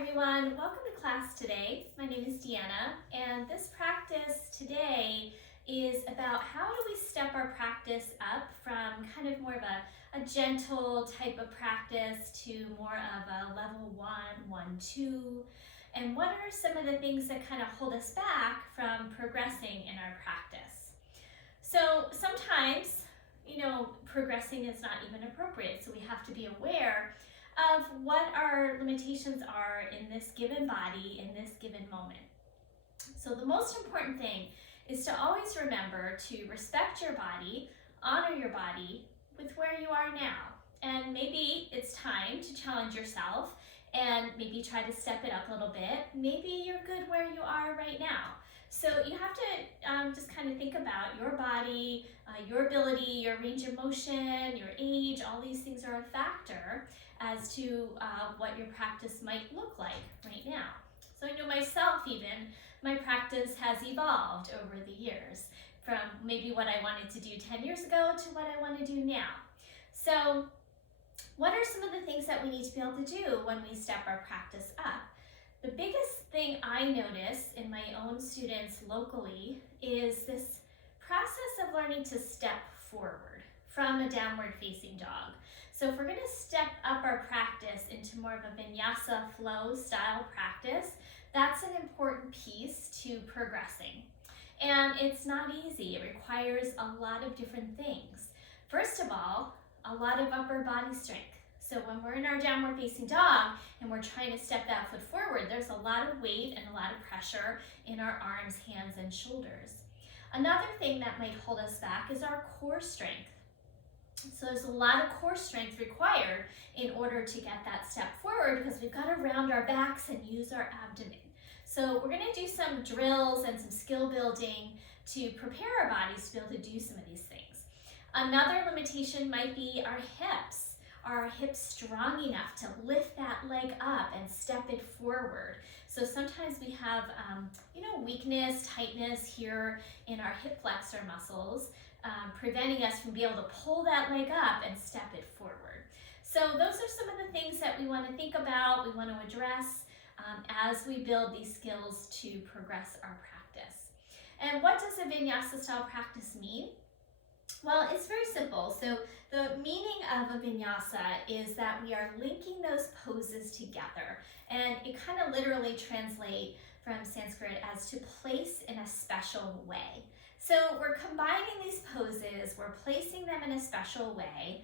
everyone, welcome to class today. My name is Deanna, and this practice today is about how do we step our practice up from kind of more of a gentle type of practice to more of a level 1, 1, 2, and what are some of the things that kind of hold us back from progressing in our practice. So sometimes, progressing is not even appropriate, so we have to be aware of what our limitations are in this given body, in this given moment. So the most important thing is to always remember to respect your body, honor your body with where you are now. And maybe it's time to challenge yourself and maybe try to step it up a little bit. Maybe you're good where you are right now. So you have to just kind of think about your body, your ability, your range of motion, your age. All these things are a factor as to what your practice might look like right now. So I know myself even, my practice has evolved over the years from maybe what I wanted to do 10 years ago to what I want to do now. So what are some of the things that we need to be able to do when we step our practice up? The biggest thing I notice in my own students locally is this process of learning to step forward from a downward facing dog. So if we're going to step up our practice into more of a vinyasa flow style practice, that's an important piece to progressing. And it's not easy. It requires a lot of different things. First of all, a lot of upper body strength. So when we're in our downward facing dog and we're trying to step that foot forward, there's a lot of weight and a lot of pressure in our arms, hands, and shoulders. Another thing that might hold us back is our core strength. So there's a lot of core strength required in order to get that step forward because we've got to round our backs and use our abdomen. So we're going to do some drills and some skill building to prepare our bodies to be able to do some of these things. Another limitation might be our hips. Are our hips strong enough to lift that leg up and step it forward? So sometimes we have weakness, tightness here in our hip flexor muscles, preventing us from being able to pull that leg up and step it forward. So those are some of the things that we want to think about, we want to address as we build these skills to progress our practice. And what does a vinyasa style practice mean? Well, it's very simple. So the meaning of a vinyasa is that we are linking those poses together. And it kind of literally translates from Sanskrit as to place in a special way. So we're combining these poses, we're placing them in a special way.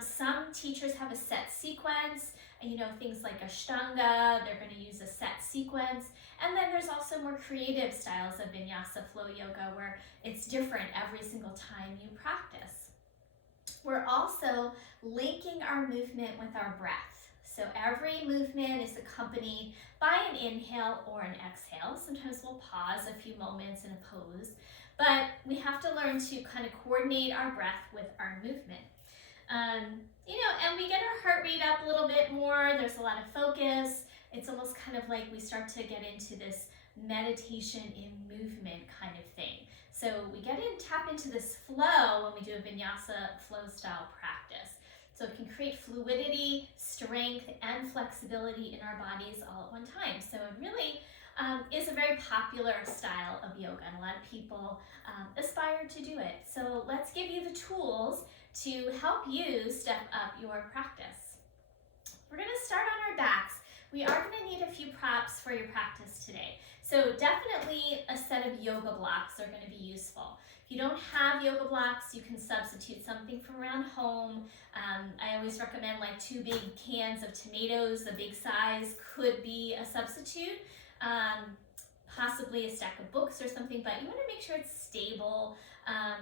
Some teachers have a set sequence, things like Ashtanga, they're going to use a set sequence. And then there's also more creative styles of vinyasa flow yoga where it's different every single time you practice. We're also linking our movement with our breath. So every movement is accompanied by an inhale or an exhale. Sometimes we'll pause a few moments in a pose, but we have to learn to kind of coordinate our breath with our movement. And we get our heart rate up a little bit more. There's a lot of focus. It's almost kind of like we start to get into this meditation in movement kind of thing. So we tap into this flow when we do a vinyasa flow style practice. So it can create fluidity, strength, and flexibility in our bodies all at one time. So it really is a very popular style of yoga, and a lot of people aspire to do it. So let's give you the tools to help you step up your practice. We're going to start on our backs. We are going to need a few props for your practice today. So definitely a set of yoga blocks are going to be useful. If you don't have yoga blocks, you can substitute something from around home. I always recommend like 2 big cans of tomatoes. The big size could be a substitute. Possibly a stack of books or something, but you want to make sure it's stable.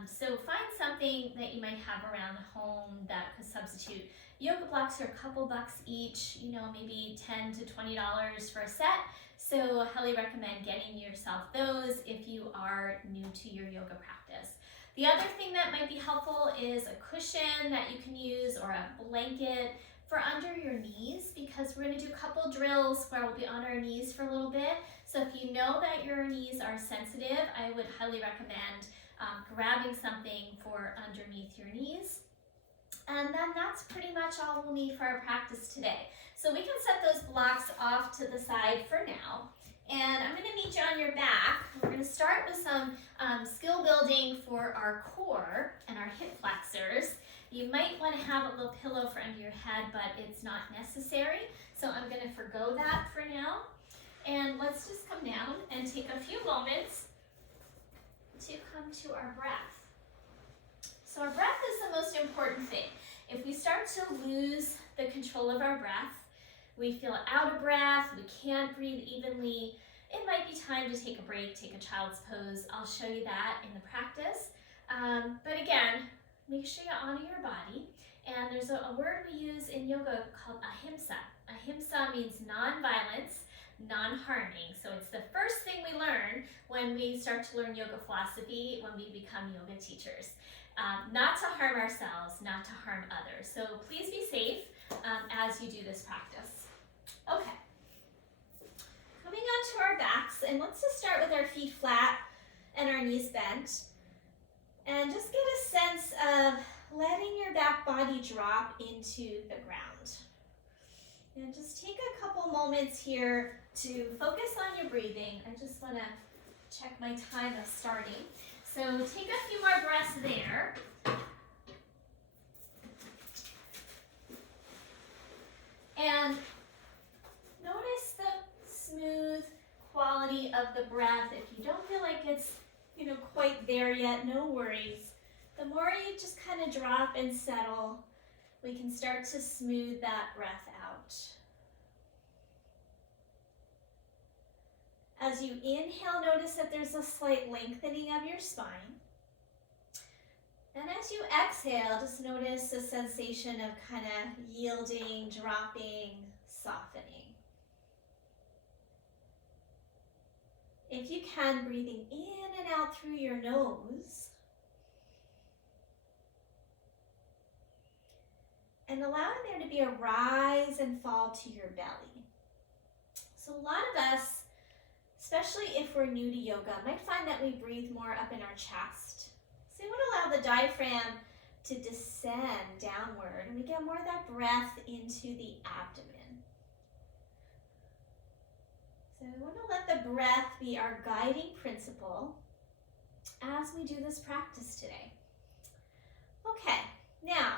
So find something that you might have around home that could substitute. Yoga blocks are a couple bucks each, maybe $10 to $20 for a set. So I highly recommend getting yourself those if you are new to your yoga practice. The other thing that might be helpful is a cushion that you can use or a blanket for under your knees, because we're going to do a couple drills where we'll be on our knees for a little bit. So if you know that your knees are sensitive, I would highly recommend grabbing something for underneath your knees. And then that's that's pretty much all we'll need for our practice today. So we can set those blocks off to the side for now. And I'm going to meet you on your back. We're going to start with some skill building for our core and our hip flexors. You might want to have a little pillow for under your head, but it's not necessary. So I'm going to forgo that for now. And let's just come down and take a few moments to come to our breath. So our breath is the most important thing. If we start to lose the control of our breath, we feel out of breath, we can't breathe evenly, it might be time to take a break, take a child's pose. I'll show you that in the practice. But again, make sure you honor your body. And there's a word we use in yoga called ahimsa. Ahimsa means non-violence, non-harming. So it's the first thing we learn when we start to learn yoga philosophy, when we become yoga teachers. Not to harm ourselves, not to harm others. So please be safe as you do this practice. Okay. Coming onto our backs, and let's just start with our feet flat and our knees bent. And just get a sense of letting your back body drop into the ground. And just take a couple moments here to focus on your breathing. I just want to check my time of starting. So take a few more breaths there. And notice the smooth quality of the breath. If you don't feel like it's, quite there yet, no worries. The more you just kind of drop and settle, we can start to smooth that breath out. As you inhale, notice that there's a slight lengthening of your spine. And as you exhale, just notice a sensation of kind of yielding, dropping, softening. If you can, breathing in and out through your nose. And allowing there to be a rise and fall to your belly. So a lot of us, especially if we're new to yoga, might find that we breathe more up in our chest. So we want to allow the diaphragm to descend downward, and we get more of that breath into the abdomen. So we want to let the breath be our guiding principle as we do this practice today. Okay, now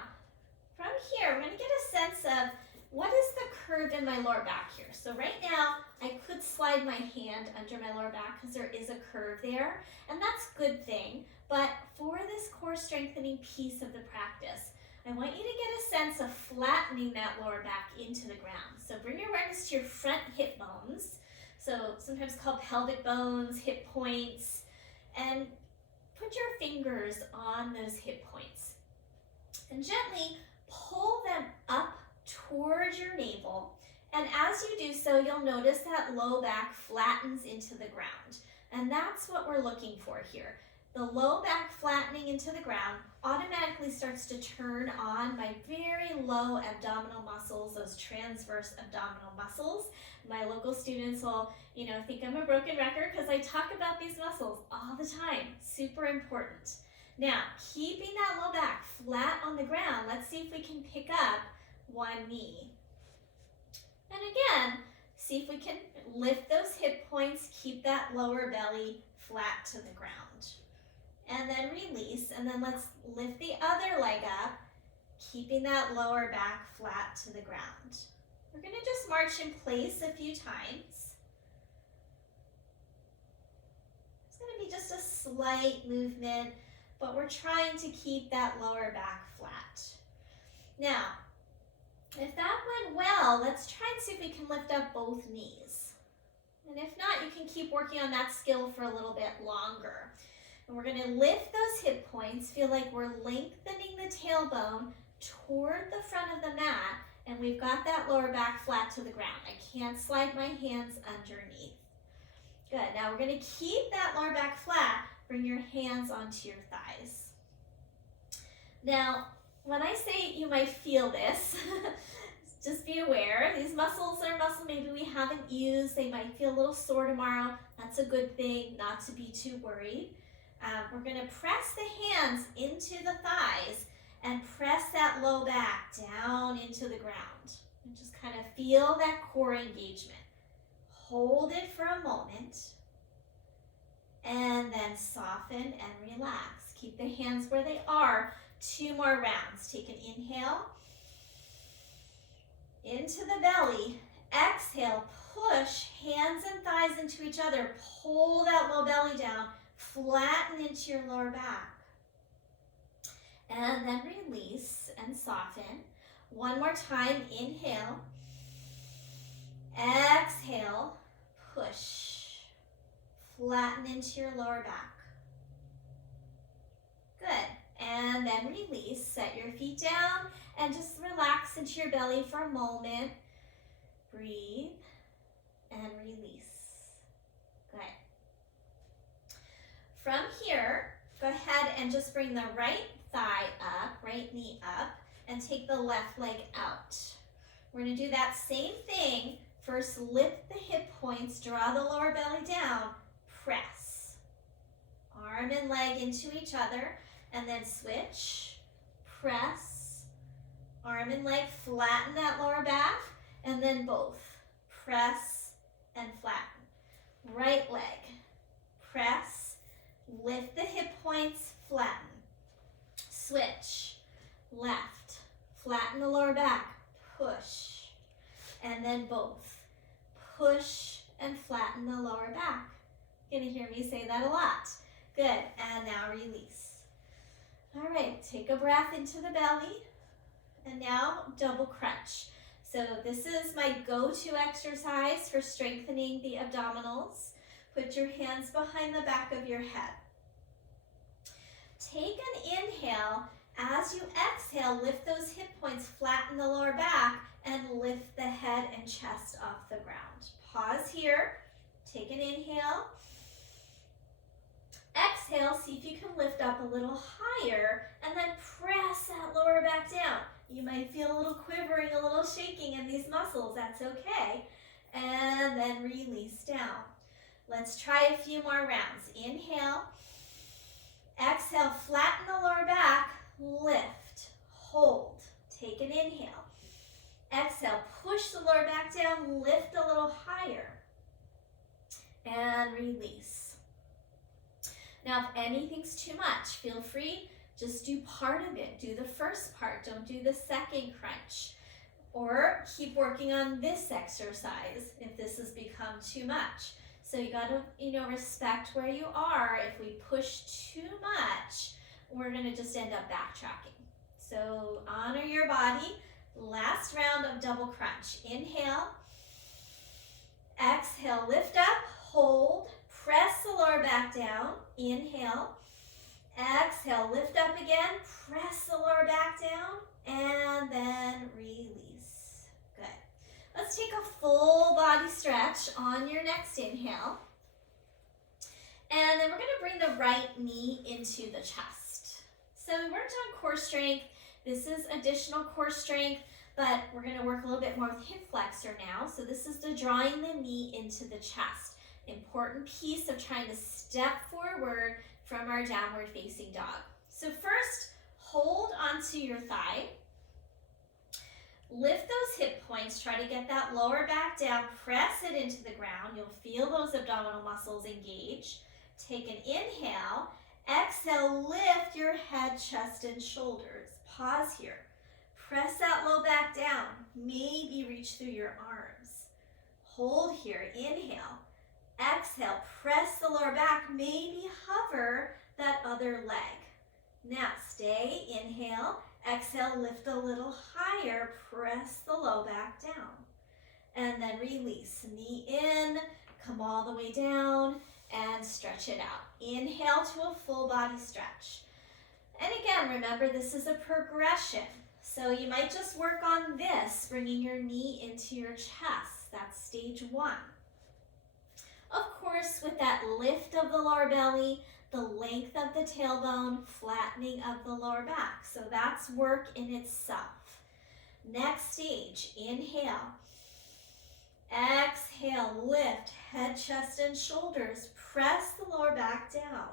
from here, we're going to get a sense of what is the curve in my lower back here. So right now, I could slide my hand under my lower back because there is a curve there, and that's a good thing. But for this core strengthening piece of the practice, I want you to get a sense of flattening that lower back into the ground. So bring your awareness to your front hip bones, so sometimes called pelvic bones, hip points, and put your fingers on those hip points. And gently pull them up towards your navel. And as you do so, you'll notice that low back flattens into the ground. And that's what we're looking for here. The low back flattening into the ground automatically starts to turn on my very low abdominal muscles, those transverse abdominal muscles. My local students will, think I'm a broken record because I talk about these muscles all the time. Super important. Now, keeping that low back flat on the ground, let's see if we can pick up one knee. And again, see if we can lift those hip points, keep that lower belly flat to the ground. And then release, and then let's lift the other leg up, keeping that lower back flat to the ground. We're going to just march in place a few times. It's going to be just a slight movement, but we're trying to keep that lower back flat. Now, if that went well, let's try and see if we can lift up both knees. And if not, you can keep working on that skill for a little bit longer. And we're going to lift those hip points, feel like we're lengthening the tailbone toward the front of the mat, and we've got that lower back flat to the ground. I can't slide my hands underneath. Good. Now we're going to keep that lower back flat. Bring your hands onto your thighs. Now, when I say you might feel this, just be aware, these muscles are muscles maybe we haven't used. They might feel a little sore tomorrow. That's a good thing, not to be too worried. We're going to press the hands into the thighs and press that low back into the ground. And just kind of feel that core engagement. Hold it for a moment. And then soften and relax. Keep the hands where they are. 2 more rounds. Take an inhale. Into the belly. Exhale, push hands and thighs into each other. Pull that low belly down. Flatten into your lower back. And then release and soften. 1 more time. Inhale. Exhale. Push. Flatten into your lower back. Good. And then release. Set your feet down and just relax into your belly for a moment. Breathe and release. Good. From here, go ahead and just bring the right thigh up, right knee up, and take the left leg out. We're going to do that same thing. First, lift the hip points, draw the lower belly down, press. Arm and leg into each other, and then switch, press. Arm and leg, flatten that lower back, and then both. Press and flatten. Right leg, press, lift the hip points, flatten. Switch, left, flatten the lower back, push, and then both. Push and flatten the lower back. You're gonna hear me say that a lot. Good, and now release. All right, take a breath into the belly, and now double crunch. So this is my go-to exercise for strengthening the abdominals. Put your hands behind the back of your head. Take an inhale. As you exhale, lift those hip points, flatten the lower back, and lift the head and chest off the ground. Pause here. Take an inhale. Exhale, see if you can lift up a little higher, and then press that lower back down. You might feel a little quivering, a little shaking in these muscles. That's okay. And then release down. Let's try a few more rounds. Inhale. Exhale, flatten the lower back. Lift. Hold. Take an inhale. Exhale, push the lower back down. Lift a little higher. And release. Now, if anything's too much, feel free. Just do part of it. Do the first part. Don't do the second crunch. Or keep working on this exercise if this has become too much. So you got to, respect where you are. If we push too much, we're going to just end up backtracking. So honor your body. Last round of double crunch. Inhale. Exhale, lift up, hold, press the lower back down. Inhale. Exhale, lift up again, press the lower back down, and then release. Good. Let's take a full body stretch on your next inhale. And then we're going to bring the right knee into the chest. So we worked on core strength. This is additional core strength, but we're going to work a little bit more with hip flexor now. So this is the drawing the knee into the chest. Important piece of trying to step forward from our downward facing dog. So first, hold onto your thigh. Lift those hip points, try to get that lower back down, press it into the ground. You'll feel those abdominal muscles engage. Take an inhale, exhale, lift your head, chest, and shoulders. Pause here. Press that low back down, maybe reach through your arms. Hold here, inhale. Exhale, press the lower back, maybe hover that other leg. Now stay, inhale, exhale, lift a little higher, press the low back down. And then release, knee in, come all the way down, and stretch it out. Inhale to a full body stretch. And again, remember this is a progression. So you might just work on this, bringing your knee into your chest. That's stage 1. Of course, with that lift of the lower belly, the length of the tailbone, flattening of the lower back. So that's work in itself. Next stage, inhale. Exhale, lift, head, chest, and shoulders. Press the lower back down.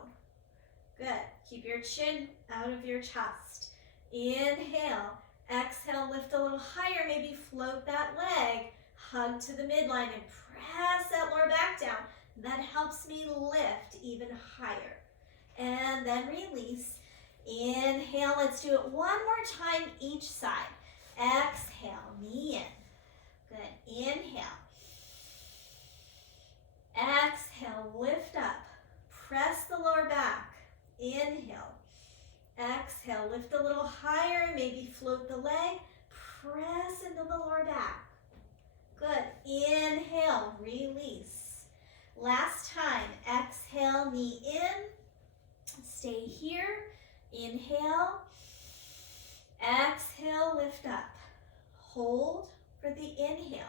Good. Keep your chin out of your chest. Inhale. Exhale, exhale, lift a little higher, maybe float that leg, hug to the midline and press that lower back down. That helps me lift even higher. And then release. Inhale, let's do it one more time each side. Exhale, knee in. Good, inhale. Exhale, lift up. Press the lower back. Inhale. Exhale, lift a little higher, maybe float the leg. Press into the lower back. Good, inhale, release. Last time, exhale, knee in. Stay here. Inhale. Exhale, lift up. Hold for the inhale.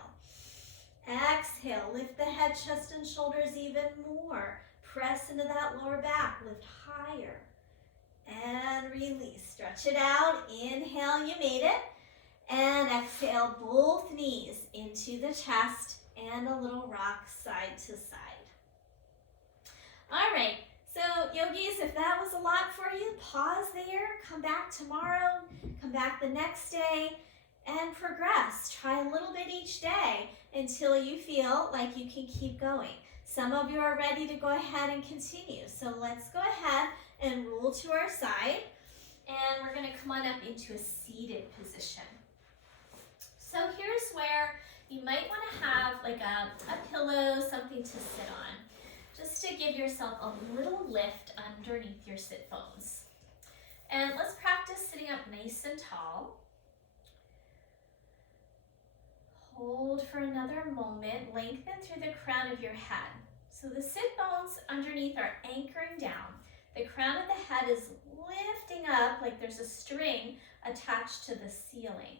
Exhale, lift the head, chest, and shoulders even more. Press into that lower back, lift higher. And release, stretch it out. Inhale, you made it. And exhale, both knees into the chest and a little rock side to side. All right, so yogis, if that was a lot for you, pause there, come back tomorrow, come back the next day, and progress. Try a little bit each day until you feel like you can keep going. Some of you are ready to go ahead and continue. So let's go ahead and roll to our side. And we're going to come on up into a seated position. So here's where you might want to have like a pillow, something to sit on, just to give yourself a little lift underneath your sit bones. And let's practice sitting up nice and tall. Hold for another moment, lengthen through the crown of your head. So the sit bones underneath are anchoring down. The crown of the head is lifting up like there's a string attached to the ceiling.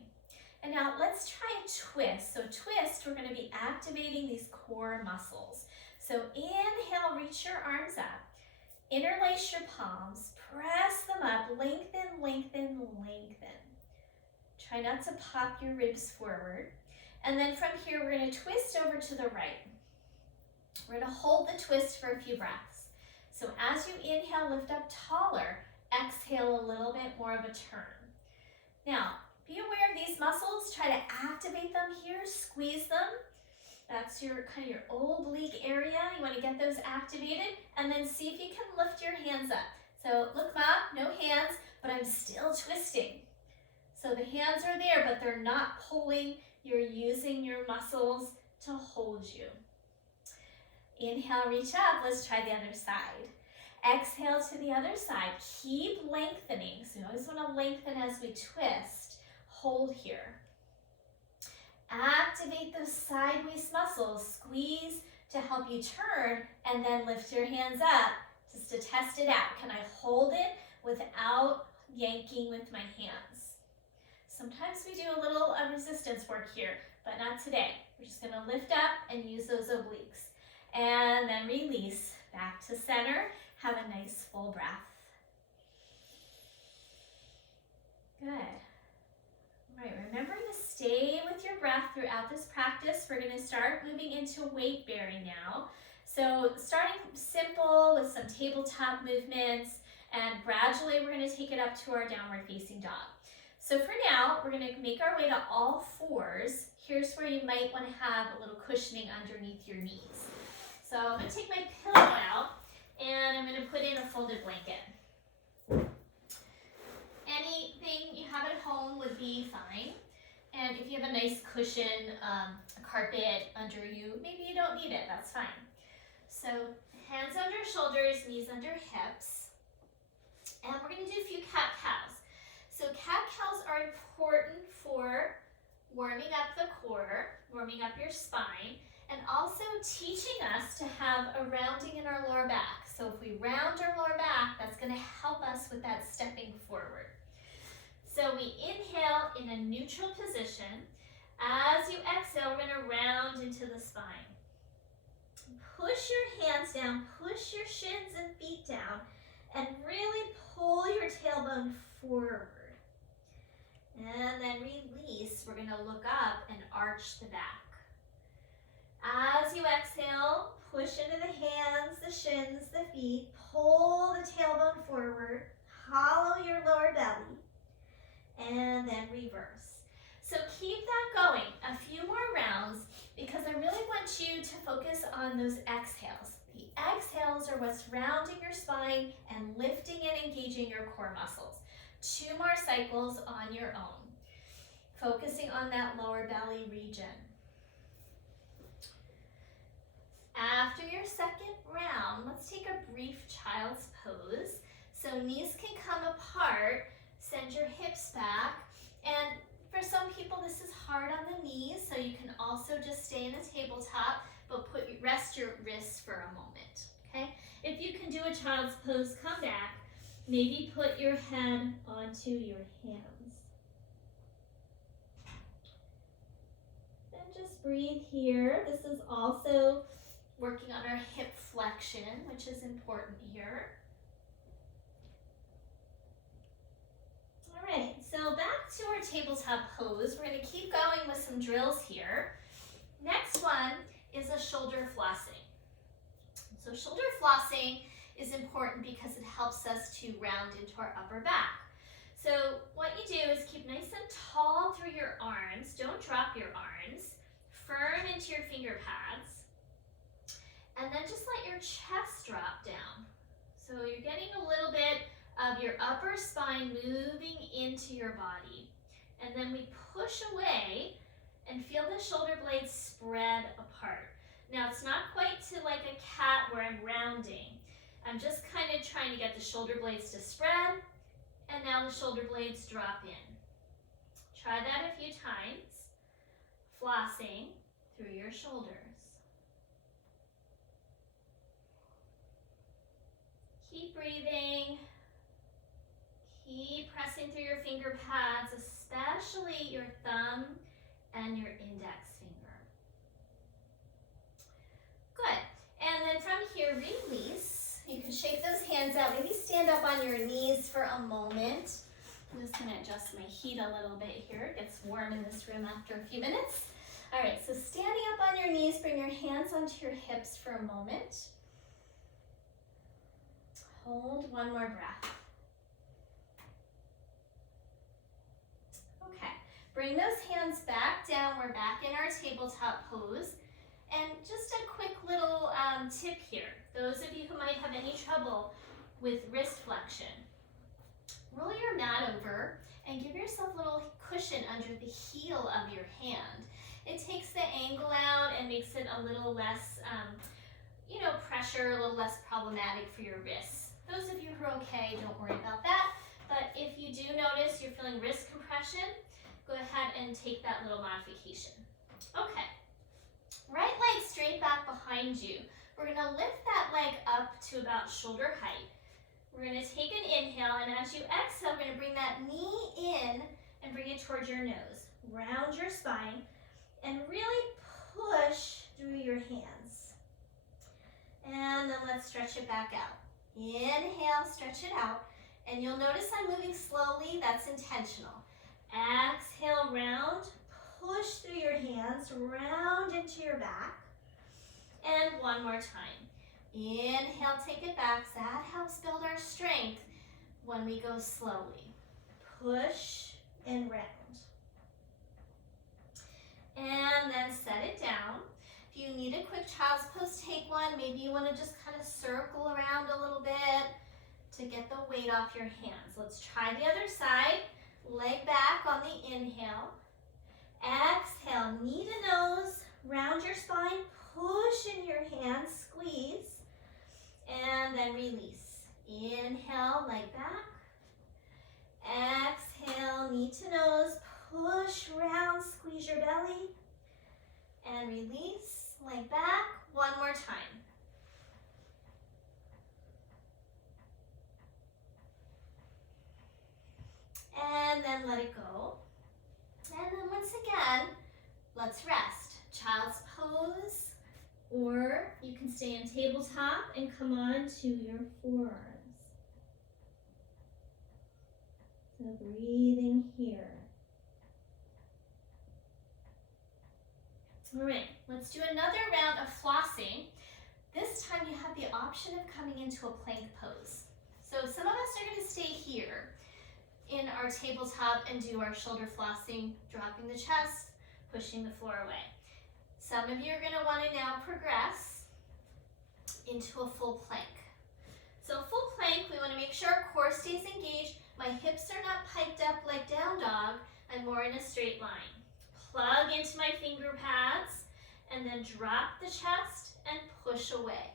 And now let's try a twist. So twist, we're going to be activating these core muscles. So inhale, reach your arms up. Interlace your palms, press them up, lengthen, lengthen, lengthen. Try not to pop your ribs forward. And then from here, we're going to twist over to the right. We're going to hold the twist for a few breaths. So as you inhale, lift up taller. Exhale, a little bit more of a turn. Now, be aware of these muscles. Try to activate them here, squeeze them. That's your kind of your oblique area. You want to get those activated, and then see if you can lift your hands up. So look up, no hands, but I'm still twisting. So the hands are there, but they're not pulling. You're using your muscles to hold you. Inhale, reach up. Let's try the other side. Exhale to the other side. Keep lengthening. So you always want to lengthen as we twist. Hold here. Activate those sideways muscles. Squeeze to help you turn, and then lift your hands up just to test it out. Can I hold it without yanking with my hands? Sometimes we do a little resistance work here, but not today. We're just going to lift up and use those obliques. And then release back to center. Have a nice full breath. Good. All right, remembering to stay with your breath throughout this practice. We're going to start moving into weight bearing now. So starting simple with some tabletop movements, and gradually we're going to take it up to our downward facing dog. So for now, we're going to make our way to all fours. Here's where you might want to have a little cushioning underneath your knees. So I'm going to take my pillow out, and I'm going to put in a folded blanket. Anything you have at home would be fine. And if you have a nice cushion, a carpet under you, maybe you don't need it, that's fine. So hands under shoulders, knees under hips. And we're going to do a few cat-cows. So cat-cows are important for warming up the core, warming up your spine, and also teaching us to have a rounding in our lower back. So if we round our lower back, that's going to help us with that stepping forward. So we inhale in a neutral position. As you exhale, we're going to round into the spine. Push your hands down, push your shins and feet down, and really pull your tailbone forward. And then release. We're going to look up and arch the back. As you exhale, push into the hands, the shins, the feet. Pull the tailbone forward. Hollow your lower belly. And then reverse. So keep that going, a few more rounds, because I really want you to focus on those exhales. The exhales are what's rounding your spine and lifting and engaging your core muscles. 2 more cycles on your own, focusing on that lower belly region. After your second round, let's take a brief child's pose. So knees can come apart, send your hips back, and for some people this is hard on the knees, so you can also just stay in a tabletop, but rest your wrists for a moment, okay? If you can do a child's pose, come back. Maybe put your head onto your hands. And just breathe here. This is also working on our hip flexion, which is important here. All right, so back to our tabletop pose. We're going to keep going with some drills here. Next one is a shoulder flossing. So shoulder flossing is important because it helps us to round into our upper back. So what you do is keep nice and tall through your arms. Don't drop your arms. Firm into your finger pads. And then just let your chest drop down. So you're getting a little bit of your upper spine moving into your body. And then we push away and feel the shoulder blades spread apart. Now it's not quite to like a cat where I'm rounding. I'm just kind of trying to get the shoulder blades to spread, and now the shoulder blades drop in. Try that a few times, flossing through your shoulders. Keep breathing. Keep pressing through your finger pads, especially your thumb and your index finger. Good. And then from here, release. You can shake those hands out. Maybe stand up on your knees for a moment. I'm just going to adjust my heat a little bit here. It gets warm in this room after a few minutes. All right, so standing up on your knees, bring your hands onto your hips for a moment. Hold one more breath. Okay, bring those hands back down. We're back in our tabletop pose. And just a quick little tip here. Those of you who might have any trouble with wrist flexion, roll your mat over and give yourself a little cushion under the heel of your hand. It takes the angle out and makes it a little less, pressure, a little less problematic for your wrists. Those of you who are okay, don't worry about that. But if you do notice you're feeling wrist compression, go ahead and take that little modification. Okay. Right leg straight back behind you. We're going to lift that leg up to about shoulder height. We're going to take an inhale, and as you exhale, we're going to bring that knee in and bring it towards your nose. Round your spine and really push through your hands. And then let's stretch it back out. Inhale, stretch it out. And you'll notice I'm moving slowly. That's intentional. Exhale, round. Push through your hands, round into your back. And one more time. Inhale, take it back. That helps build our strength when we go slowly. Push and round. And then set it down. If you need a quick child's pose, take one. Maybe you want to just kind of circle around a little bit to get the weight off your hands. Let's try the other side. Leg back on the inhale. Exhale, knee to nose, round your spine, push in your hands, squeeze, and then release. Inhale, leg back. Exhale, knee to nose, push, round, squeeze your belly, and release, leg back. One more time. And then let it go. And then once again, let's rest. Child's pose, or you can stay in tabletop and come on to your forearms. So breathing here. All right, let's do another round of flossing. This time you have the option of coming into a plank pose. So some of us are going to stay here. in our tabletop and do our shoulder flossing, dropping the chest, pushing the floor away. Some of you are going to want to now progress into a full plank. So full plank, we want to make sure our core stays engaged. My hips are not piked up like down dog. I'm more in a straight line. Plug into my finger pads and then drop the chest and push away.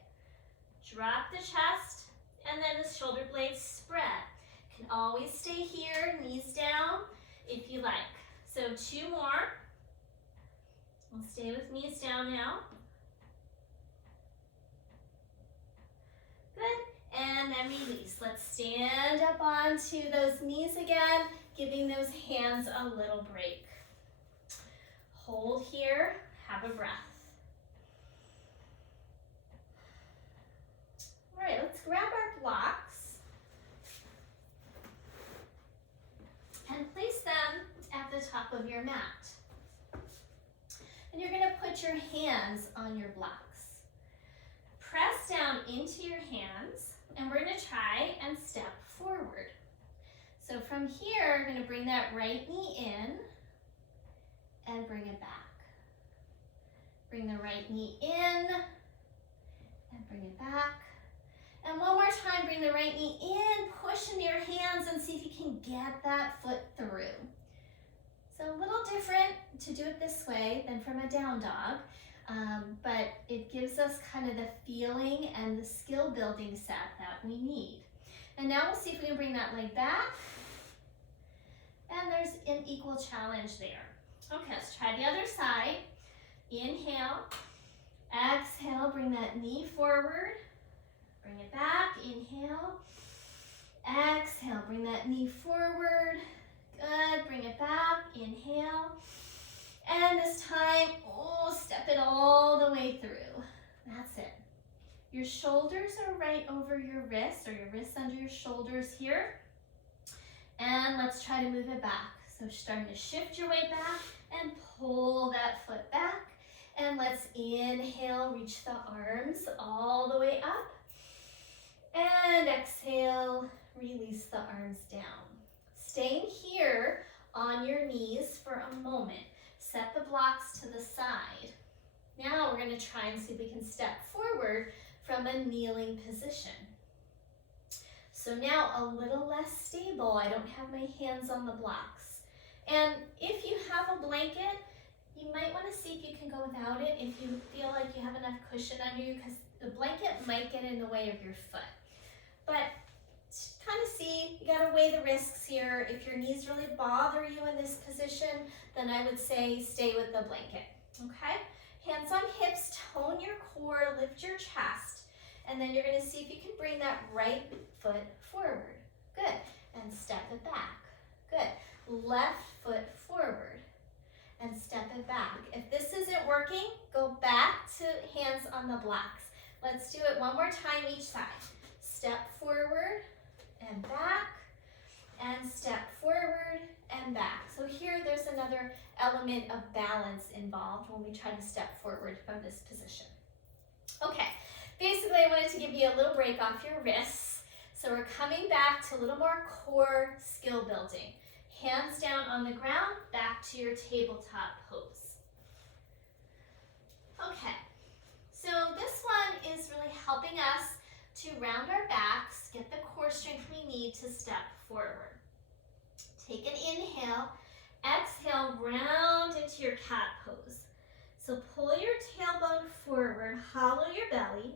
Drop the chest and then the shoulder blades spread. Can always stay here, knees down if you like. So 2 more. We'll stay with knees down now. Good, and then release. Let's stand up onto those knees again, giving those hands a little break. Hold here, have a breath. All right, let's grab our blocks and place them at the top of your mat. And you're going to put your hands on your blocks. Press down into your hands, and we're going to try and step forward. So from here, we're going to bring that right knee in and bring it back. Bring the right knee in and bring it back. And one more time, bring the right knee in, push into your hands and see if you can get that foot through. So a little different to do it this way than from a down dog, but it gives us kind of the feeling and the skill building set that we need. And now we'll see if we can bring that leg back. And there's an equal challenge there. Okay, let's try the other side. Inhale, exhale, bring that knee forward. Bring it back, inhale, exhale, bring that knee forward. Good, bring it back, inhale. And this time, step it all the way through. That's it. Your shoulders are right over your wrists, or your wrists under your shoulders here. And let's try to move it back. So starting to shift your weight back and pull that foot back. And let's inhale, reach the arms all the way up. And exhale, release the arms down. Staying here on your knees for a moment. Set the blocks to the side. Now we're going to try and see if we can step forward from a kneeling position. So now a little less stable. I don't have my hands on the blocks. And if you have a blanket, you might want to see if you can go without it if you feel like you have enough cushion under you, because the blanket might get in the way of your foot. But kind of see, you got to weigh the risks here. If your knees really bother you in this position, then I would say stay with the blanket, okay? Hands on hips, tone your core, lift your chest, and then you're going to see if you can bring that right foot forward. Good. And step it back. Good. Left foot forward and step it back. If this isn't working, go back to hands on the blocks. Let's do it one more time each side. Step forward and back, and step forward and back. So here there's another element of balance involved when we try to step forward from this position. Okay, basically I wanted to give you a little break off your wrists. So we're coming back to a little more core skill building. Hands down on the ground, back to your tabletop pose. Okay, so this one is really helping us to round our backs, get the core strength we need to step forward. Take an inhale, exhale, round into your cat pose. So pull your tailbone forward, hollow your belly,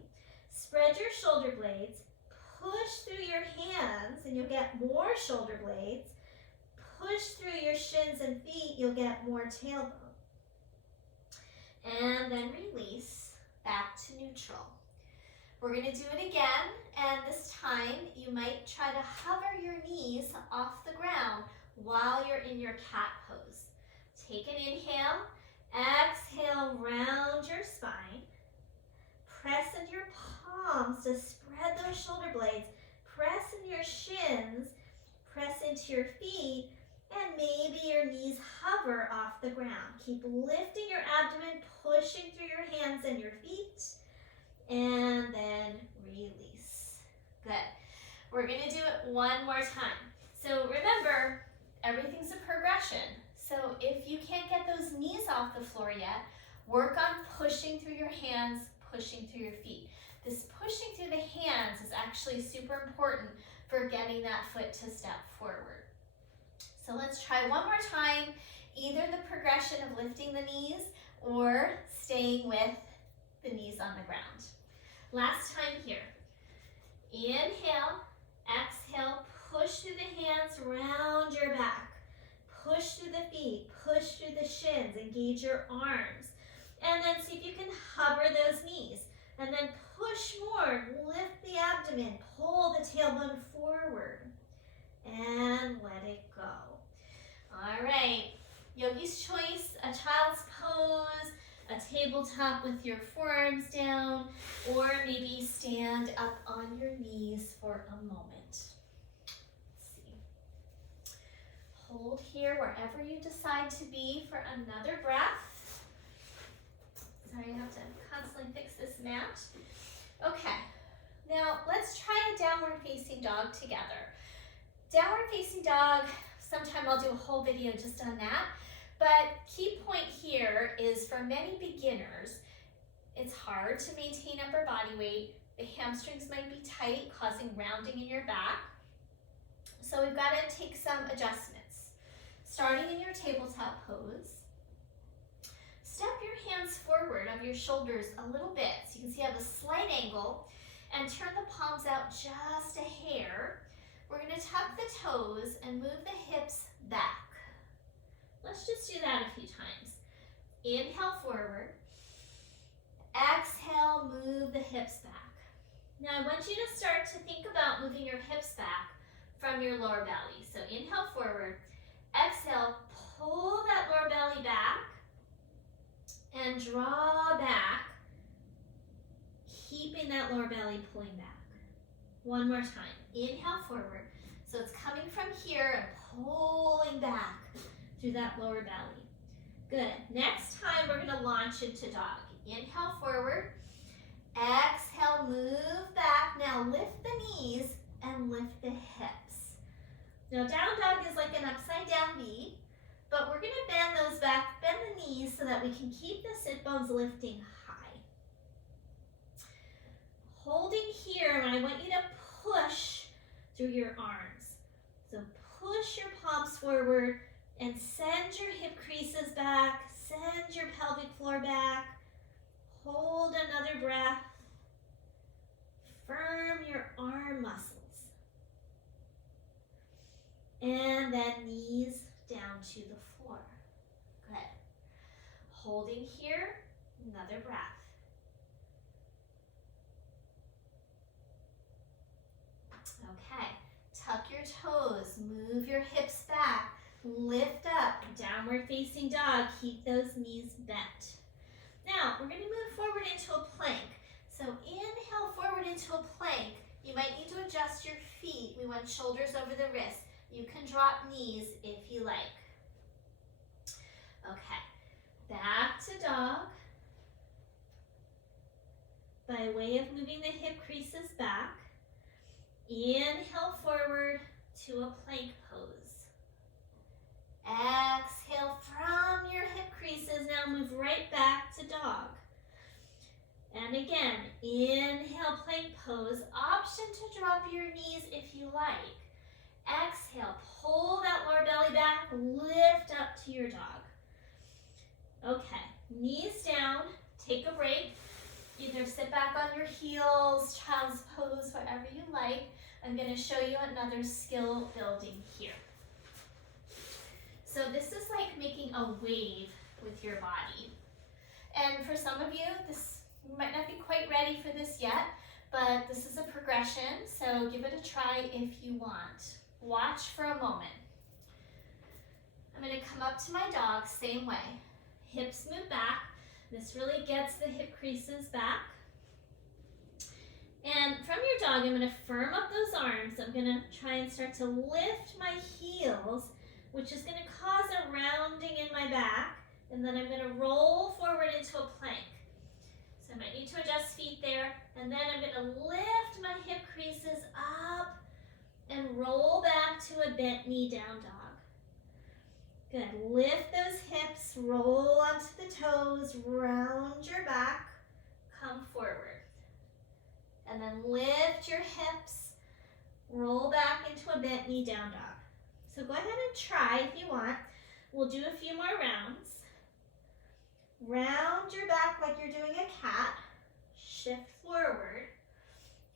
spread your shoulder blades, push through your hands and you'll get more shoulder blades, push through your shins and feet, you'll get more tailbone. And then release back to neutral. We're going to do it again, and this time you might try to hover your knees off the ground while you're in your cat pose. Take an inhale, exhale, round your spine. Press into your palms to spread those shoulder blades. Press into your shins, press into your feet, and maybe your knees hover off the ground. Keep lifting your abdomen, pushing through your hands and your feet. And then release. Good. We're going to do it one more time. So remember, everything's a progression. So if you can't get those knees off the floor yet, work on pushing through your hands, pushing through your feet. This pushing through the hands is actually super important for getting that foot to step forward. So let's try one more time, either the progression of lifting the knees or staying with the knees on the ground. Last time here. Inhale, exhale, push through the hands, round your back. Push through the feet, push through the shins, engage your arms. And then see if you can hover those knees. And then push more, lift the abdomen, pull the tailbone forward. And let it go. All right, yogi's choice, a child's pose, a tabletop with your forearms down, or maybe stand up on your knees for a moment. Hold here wherever you decide to be for another breath. Sorry, I have to constantly fix this mat. Okay, now let's try a downward facing dog together. Downward facing dog, sometime I'll do a whole video just on that, but key point here is for many beginners, it's hard to maintain upper body weight. The hamstrings might be tight, causing rounding in your back. So we've got to take some adjustments. Starting in your tabletop pose, step your hands forward of your shoulders a little bit so you can see I have a slight angle, and turn the palms out just a hair. We're going to tuck the toes and move the hips back. Let's just do that a few times. Inhale forward, exhale, move the hips back. Now I want you to start to think about moving your hips back from your lower belly. So inhale forward, exhale, pull that lower belly back and draw back, keeping that lower belly pulling back. One more time. Inhale forward. So it's coming from here and pulling back through that lower belly. Good. Next time we're going to launch into dog. Inhale forward. Exhale, move back. Now lift the knees and lift the hips. Now down dog is like an upside down V, but we're going to bend those back, bend the knees so that we can keep the sit bones lifting high. Holding here, and I want you to push through your arms. So push your palms forward and send your hip creases back, send your pelvic floor back. Hold another breath. Firm your arm muscles. And then knees down to the floor. Good. Holding here, another breath. Okay, tuck your toes, move your hips back, lift up, downward facing dog, keep those knees bent. Now, we're going to move forward into a plank. So inhale forward into a plank. You might need to adjust your feet. We want shoulders over the wrists. You can drop knees if you like. Okay, back to dog. By way of moving the hip creases back, inhale forward to a plank pose. Exhale from your hip creases. Now move right back to dog. And again, inhale, plank pose. Option to drop your knees if you like. Exhale, pull that lower belly back, lift up to your dog. Okay, knees down, take a break. Either sit back on your heels, child's pose, whatever you like. I'm going to show you another skill building here. So this is like making a wave with your body. And for some of you, you might not be quite ready for this yet, but this is a progression, so give it a try if you want. Watch for a moment. I'm going to come up to my dog, same way. Hips move back. This really gets the hip creases back. And from your dog, I'm going to firm up those arms. I'm going to try and start to lift my heels, which is going to cause a rounding in my back. And then I'm going to roll forward into a plank. So I might need to adjust feet there. And then I'm going to lift my hip creases up And roll back to a bent knee, down dog. Good. Lift those hips, roll onto the toes, round your back, come forward. And then lift your hips, roll back into a bent knee, down dog. So go ahead and try if you want. We'll do a few more rounds. Round your back like you're doing a cat. Shift forward.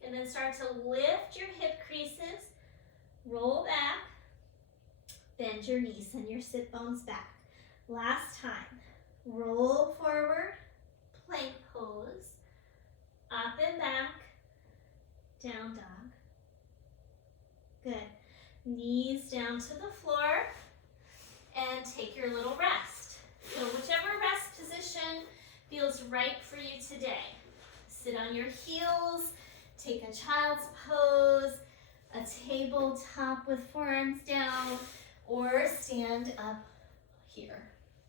And then start to lift your hip creases. Roll back. Bend your knees, send your sit bones back. Last time. Roll forward. Plank pose. Up and back. Down dog. Good. Knees down to the floor. And take your little rest. So whichever rest position feels right for you today. Sit on your heels, take a child's pose, a tabletop with forearms down, or stand up here,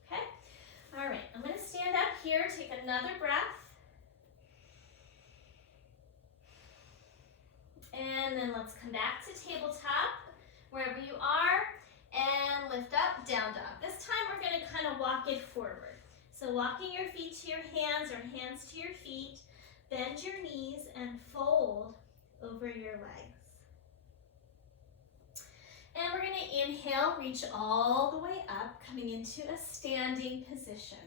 okay? All right, I'm gonna stand up here, take another breath. And then let's come back to tabletop, wherever you are. And lift up, down dog. This time we're gonna kind of walk it forward. So walking your feet to your hands or hands to your feet, bend your knees and fold over your legs. And we're gonna inhale, reach all the way up, coming into a standing position.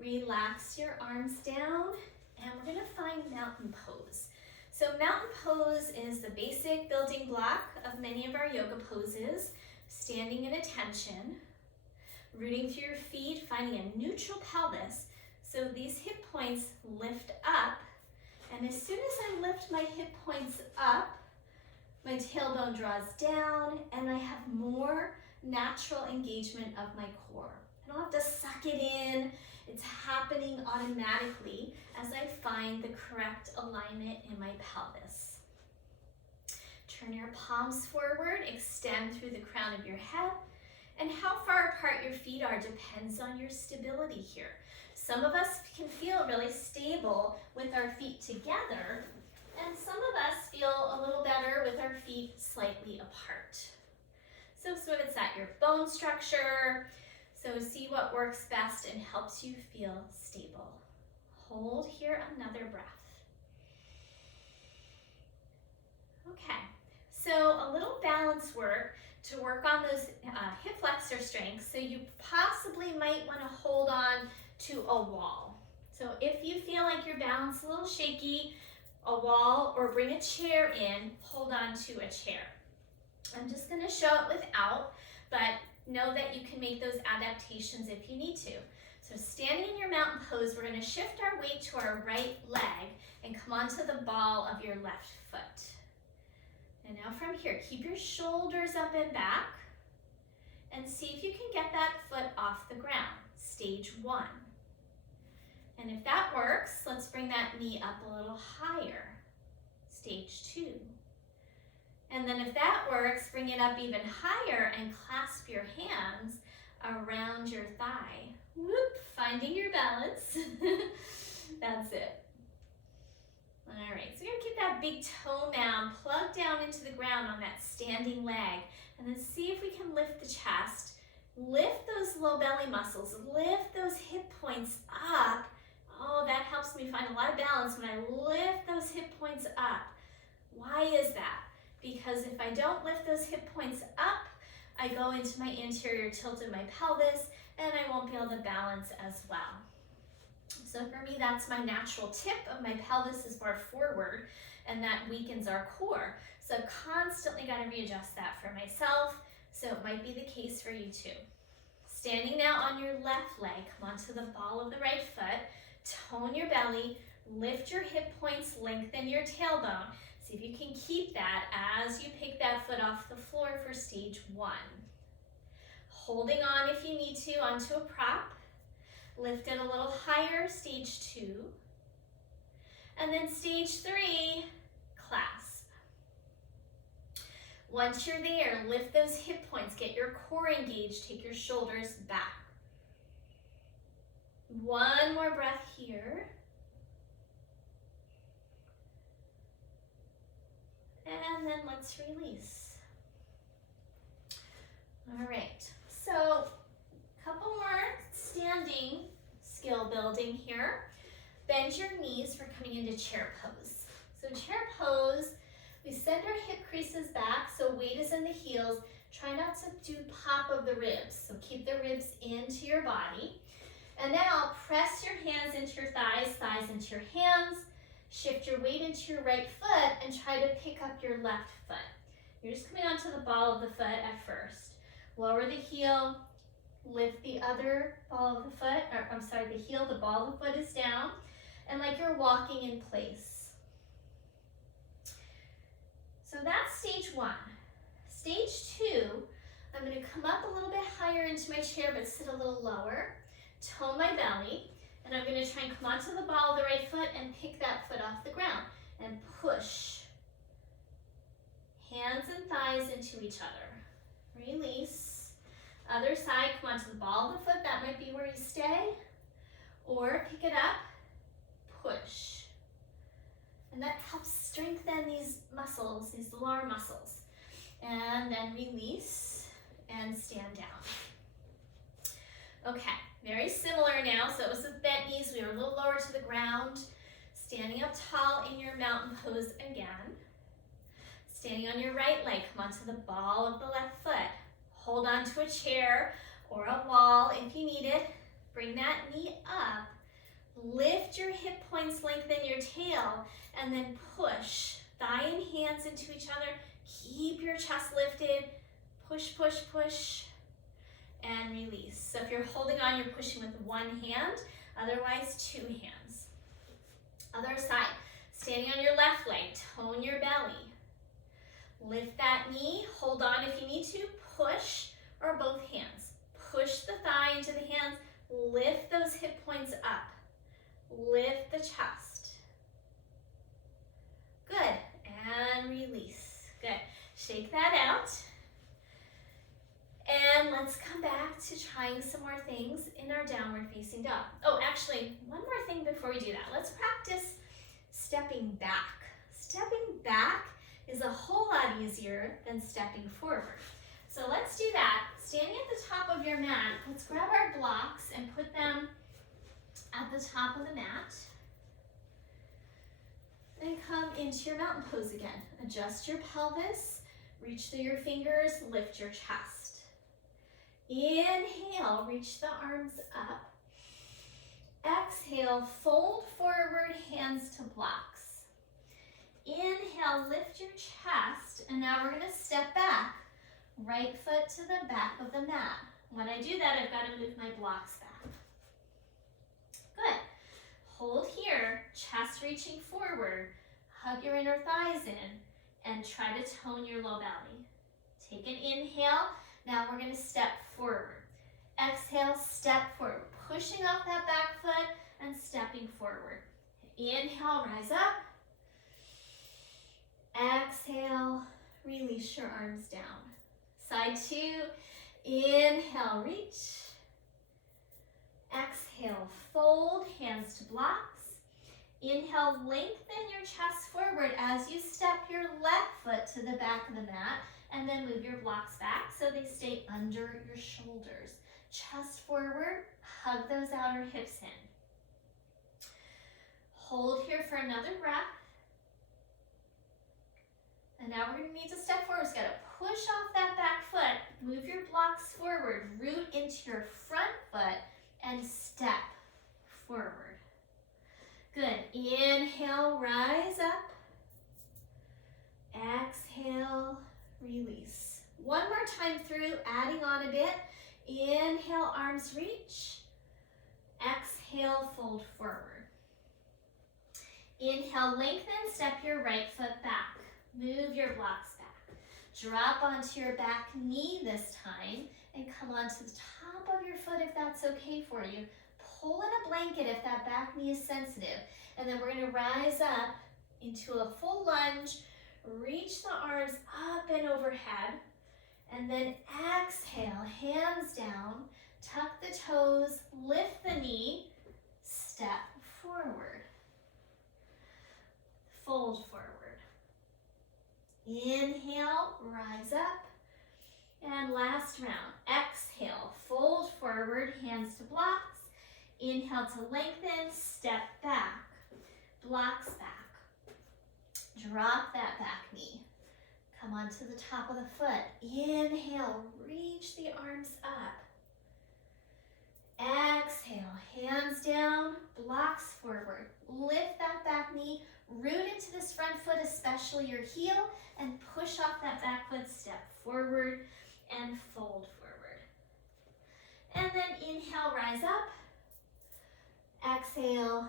Relax your arms down, and we're gonna find mountain pose. So mountain pose is the basic building block of many of our yoga poses. Standing in attention, rooting through your feet, finding a neutral pelvis. So these hip points lift up, and as soon as I lift my hip points up, my tailbone draws down, and I have more natural engagement of my core. I don't have to suck it in. It's happening automatically as I find the correct alignment in my pelvis. Turn your palms forward, extend through the crown of your head, and how far apart your feet are depends on your stability here. Some of us can feel really stable with our feet together, and some of us feel a little better with our feet slightly apart. So it's at your bone structure, so see what works best and helps you feel stable. Hold here another breath. Okay. So a little balance work to work on those hip flexor strengths. So you possibly might want to hold on to a wall. So if you feel like your balance is a little shaky, a wall, or bring a chair in, hold on to a chair. I'm just going to show it without, but know that you can make those adaptations if you need to. So standing in your mountain pose, we're going to shift our weight to our right leg and come onto the ball of your left foot. And now from here, keep your shoulders up and back and see if you can get that foot off the ground. Stage 1. And if that works, let's bring that knee up a little higher. Stage 2. And then if that works, bring it up even higher and clasp your hands around your thigh. Whoop, finding your balance. That's it. All right, so you're gonna keep that big toe mound plugged down into the ground on that standing leg, and then see if we can lift the chest, lift those low belly muscles, lift those hip points up. Oh, that helps me find a lot of balance when I lift those hip points up. Why is that? Because if I don't lift those hip points up, I go into my anterior tilt in my pelvis, and I won't be able to balance as well. So for me, that's my natural tip of my pelvis is more forward, and that weakens our core. So I've constantly got to readjust that for myself, so it might be the case for you too. Standing now on your left leg, come onto the ball of the right foot, tone your belly, lift your hip points, lengthen your tailbone. See if you can keep that as you pick that foot off the floor for stage 1. Holding on if you need to onto a prop. Lift it a little higher, stage 2. And then stage 3, clasp. Once you're there, lift those hip points, get your core engaged, take your shoulders back. One more breath here. And then let's let's release. All right, so a couple more standing skill building here. Bend your knees for coming into chair pose. So chair pose, we send our hip creases back so weight is in the heels. Try not to do pop of the ribs, so keep the ribs into your body. And now press your hands into your thighs, thighs into your hands. Shift your weight into your right foot and try to pick up your left foot. You're just coming onto the ball of the foot at first. Lower the heel, lift the other ball of the foot, or I'm sorry, the heel, the ball of the foot is down, and like you're walking in place. So that's stage one. Stage two, I'm going to come up a little bit higher into my chair but sit a little lower, tone my belly, and I'm going to try and come onto the ball of the right foot and pick that foot off the ground and push. Hands and thighs into each other. Release. Other side, come onto the ball of the foot, that might be where you stay, or pick it up, push. And that helps strengthen these muscles, these lower muscles. And then release and stand down. Okay, very similar now. So it was with bent knees, we were a little lower to the ground. Standing up tall in your mountain pose again. Standing on your right leg, come onto the ball of the left foot. Hold on to a chair or a wall if you need it. Bring that knee up. Lift your hip points, lengthen your tail, and then push. Thigh and hands into each other. Keep your chest lifted. Push, push, push, and release. So if you're holding on, you're pushing with one hand, otherwise two hands. Other side, standing on your left leg, tone your belly. Lift that knee, hold on if you need to, push, or both hands. Push the thigh into the hands, lift those hip points up. Lift the chest. Good, and release. Good, shake that out. And let's come back to trying some more things in our downward facing dog. Oh, actually, one more thing before we do that. Let's practice stepping back. Stepping back is a whole lot easier than stepping forward. So let's do that. Standing at the top of your mat, let's grab our blocks and put them at the top of the mat. And come into your mountain pose again. Adjust your pelvis, reach through your fingers, lift your chest. Inhale, reach the arms up. Exhale, fold forward, hands to blocks. Inhale, lift your chest, and now we're going to step back. Right foot to the back of the mat. When I do that, I've got to move my blocks back. Good. Hold here, chest reaching forward. Hug your inner thighs in, and try to tone your low belly. Take an inhale. Now we're going to step forward. Exhale, step forward. Pushing off that back foot and stepping forward. Inhale, rise up. Exhale, release your arms down. Side two, inhale, reach. Exhale, fold, hands to blocks. Inhale, lengthen your chest forward as you step your left foot to the back of the mat, and then move your blocks back so they stay under your shoulders. Chest forward, hug those outer hips in. Hold here for another breath. And now we're going to need to step forward. So got to push off that back foot, move your blocks forward, root into your front foot, and step forward. Good. Inhale, rise up. Exhale, release. One more time through, adding on a bit. Inhale, arms reach. Exhale, fold forward. Inhale, lengthen, step your right foot back. Move your blocks back. Drop onto your back knee this time and come onto the top of your foot if that's okay for you. Pull in a blanket if that back knee is sensitive. And then we're going to rise up into a full lunge. Reach the arms up and overhead. And then exhale, hands down. Tuck the toes, lift the knee, step forward. Fold forward. Inhale. last round. Exhale, fold forward, hands to blocks. Inhale to lengthen, step back, blocks back. Drop that back knee. Come onto the top of the foot. Inhale, reach the arms up. Exhale, hands down, blocks forward. Lift that back knee, root into this front foot, especially your heel, and push off that back foot, step forward and fold forward. And then inhale, rise up. Exhale,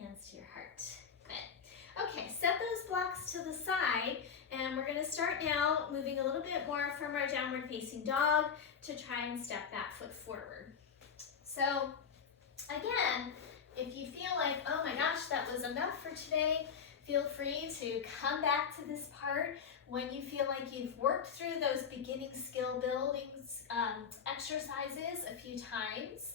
hands to your heart. Good. Okay, set those blocks to the side, and we're gonna start now moving a little bit more from our downward facing dog to try and step that foot forward. So again, if you feel like, oh my gosh, that was enough for today, feel free to come back to this part when you feel like you've worked through those beginning skill building exercises a few times.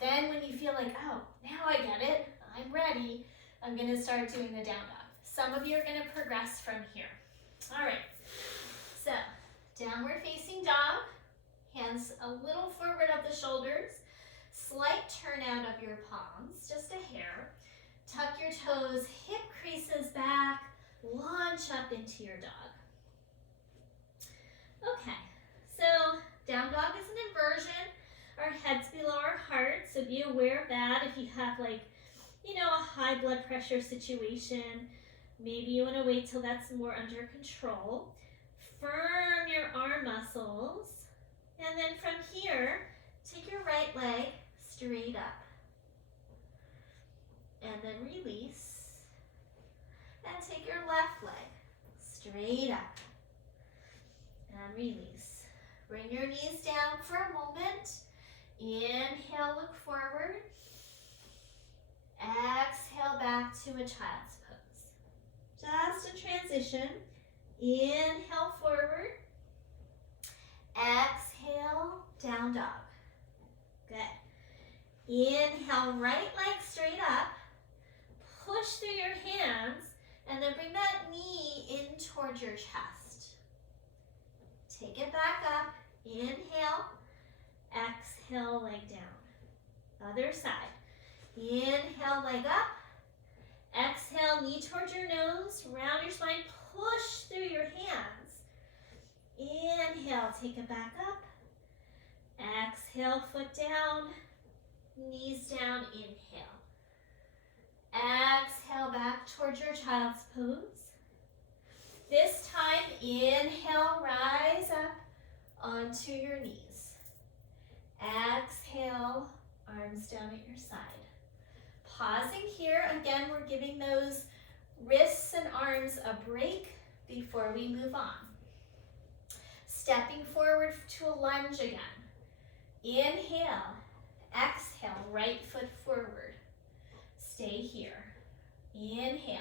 Then when you feel like, oh, now I get it, I'm ready, I'm gonna start doing the down dog. Some of you are gonna progress from here. All right, so downward facing dog, hands a little forward of the shoulders, slight turn out of your palms, just a hair. Tuck your toes, hip creases back, launch up into your dog. Okay, so down dog is an inversion. Our head's below our heart, so be aware of that. If you have a high blood pressure situation, maybe you want to wait till that's more under control. Firm your arm muscles, and then from here, take your right leg straight up. And then release. And take your left leg straight up. And release. Bring your knees down for a moment. Inhale, look forward. Exhale back to a child's pose. Just a transition. Inhale forward. Exhale, down dog. Good. Inhale, right leg straight up. Push through your hands, and then bring that knee in towards your chest. Take it back up. Inhale. Exhale, leg down. Other side. Inhale, leg up. Exhale, knee towards your nose. Round your spine. Push through your hands. Inhale, take it back up. Exhale, foot down. Knees down. Inhale. Exhale back towards your child's pose. This time, inhale, rise up onto your knees. Exhale, arms down at your side. Pausing here, again, we're giving those wrists and arms a break before we move on. Stepping forward to a lunge again. Inhale, exhale, right foot forward. Stay here. Inhale.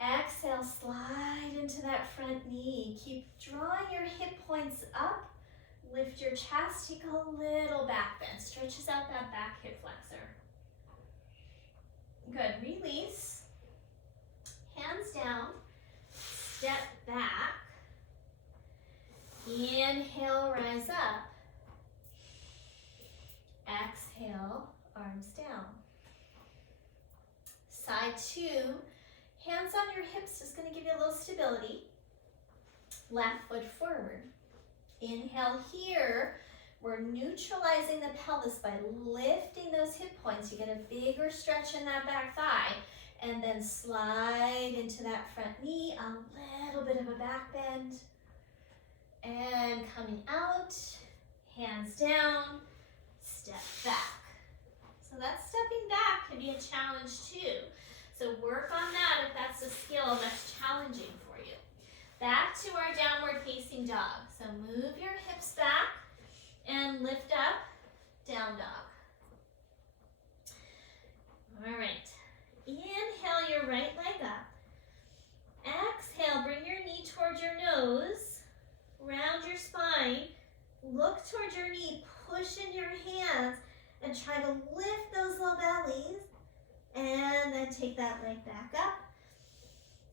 Exhale, slide into that front knee. Keep drawing your hip points up. Lift your chest, take a little back bend. Stretches out that back hip flexor. Good, release. Hands down, step back. Inhale, rise up. Exhale, arms down. Side two, hands on your hips, just gonna give you a little stability. Left foot forward. Inhale here, we're neutralizing the pelvis by lifting those hip points. You get a bigger stretch in that back thigh, and then slide into that front knee, a little bit of a back bend. And coming out, hands down, step back. So that stepping back can be a challenge too. So work on that if that's a skill that's challenging for you. Back to our downward facing dog. So move your hips back and lift up, down dog. All right, inhale your right leg up. Exhale, bring your knee towards your nose, round your spine, look towards your knee, push in your hands, and try to lift those low bellies, and then take that leg back up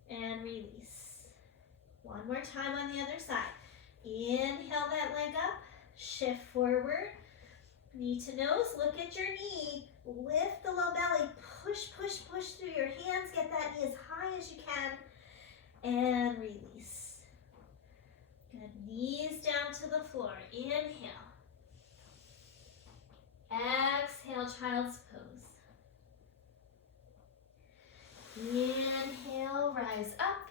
and release. One more time on the other side. Inhale that leg up, shift forward. Knee to nose, look at your knee. Lift the low belly, push, push, push through your hands. Get that knee as high as you can. And release. Good, knees down to the floor. Inhale. Exhale, child's pose. Inhale, rise up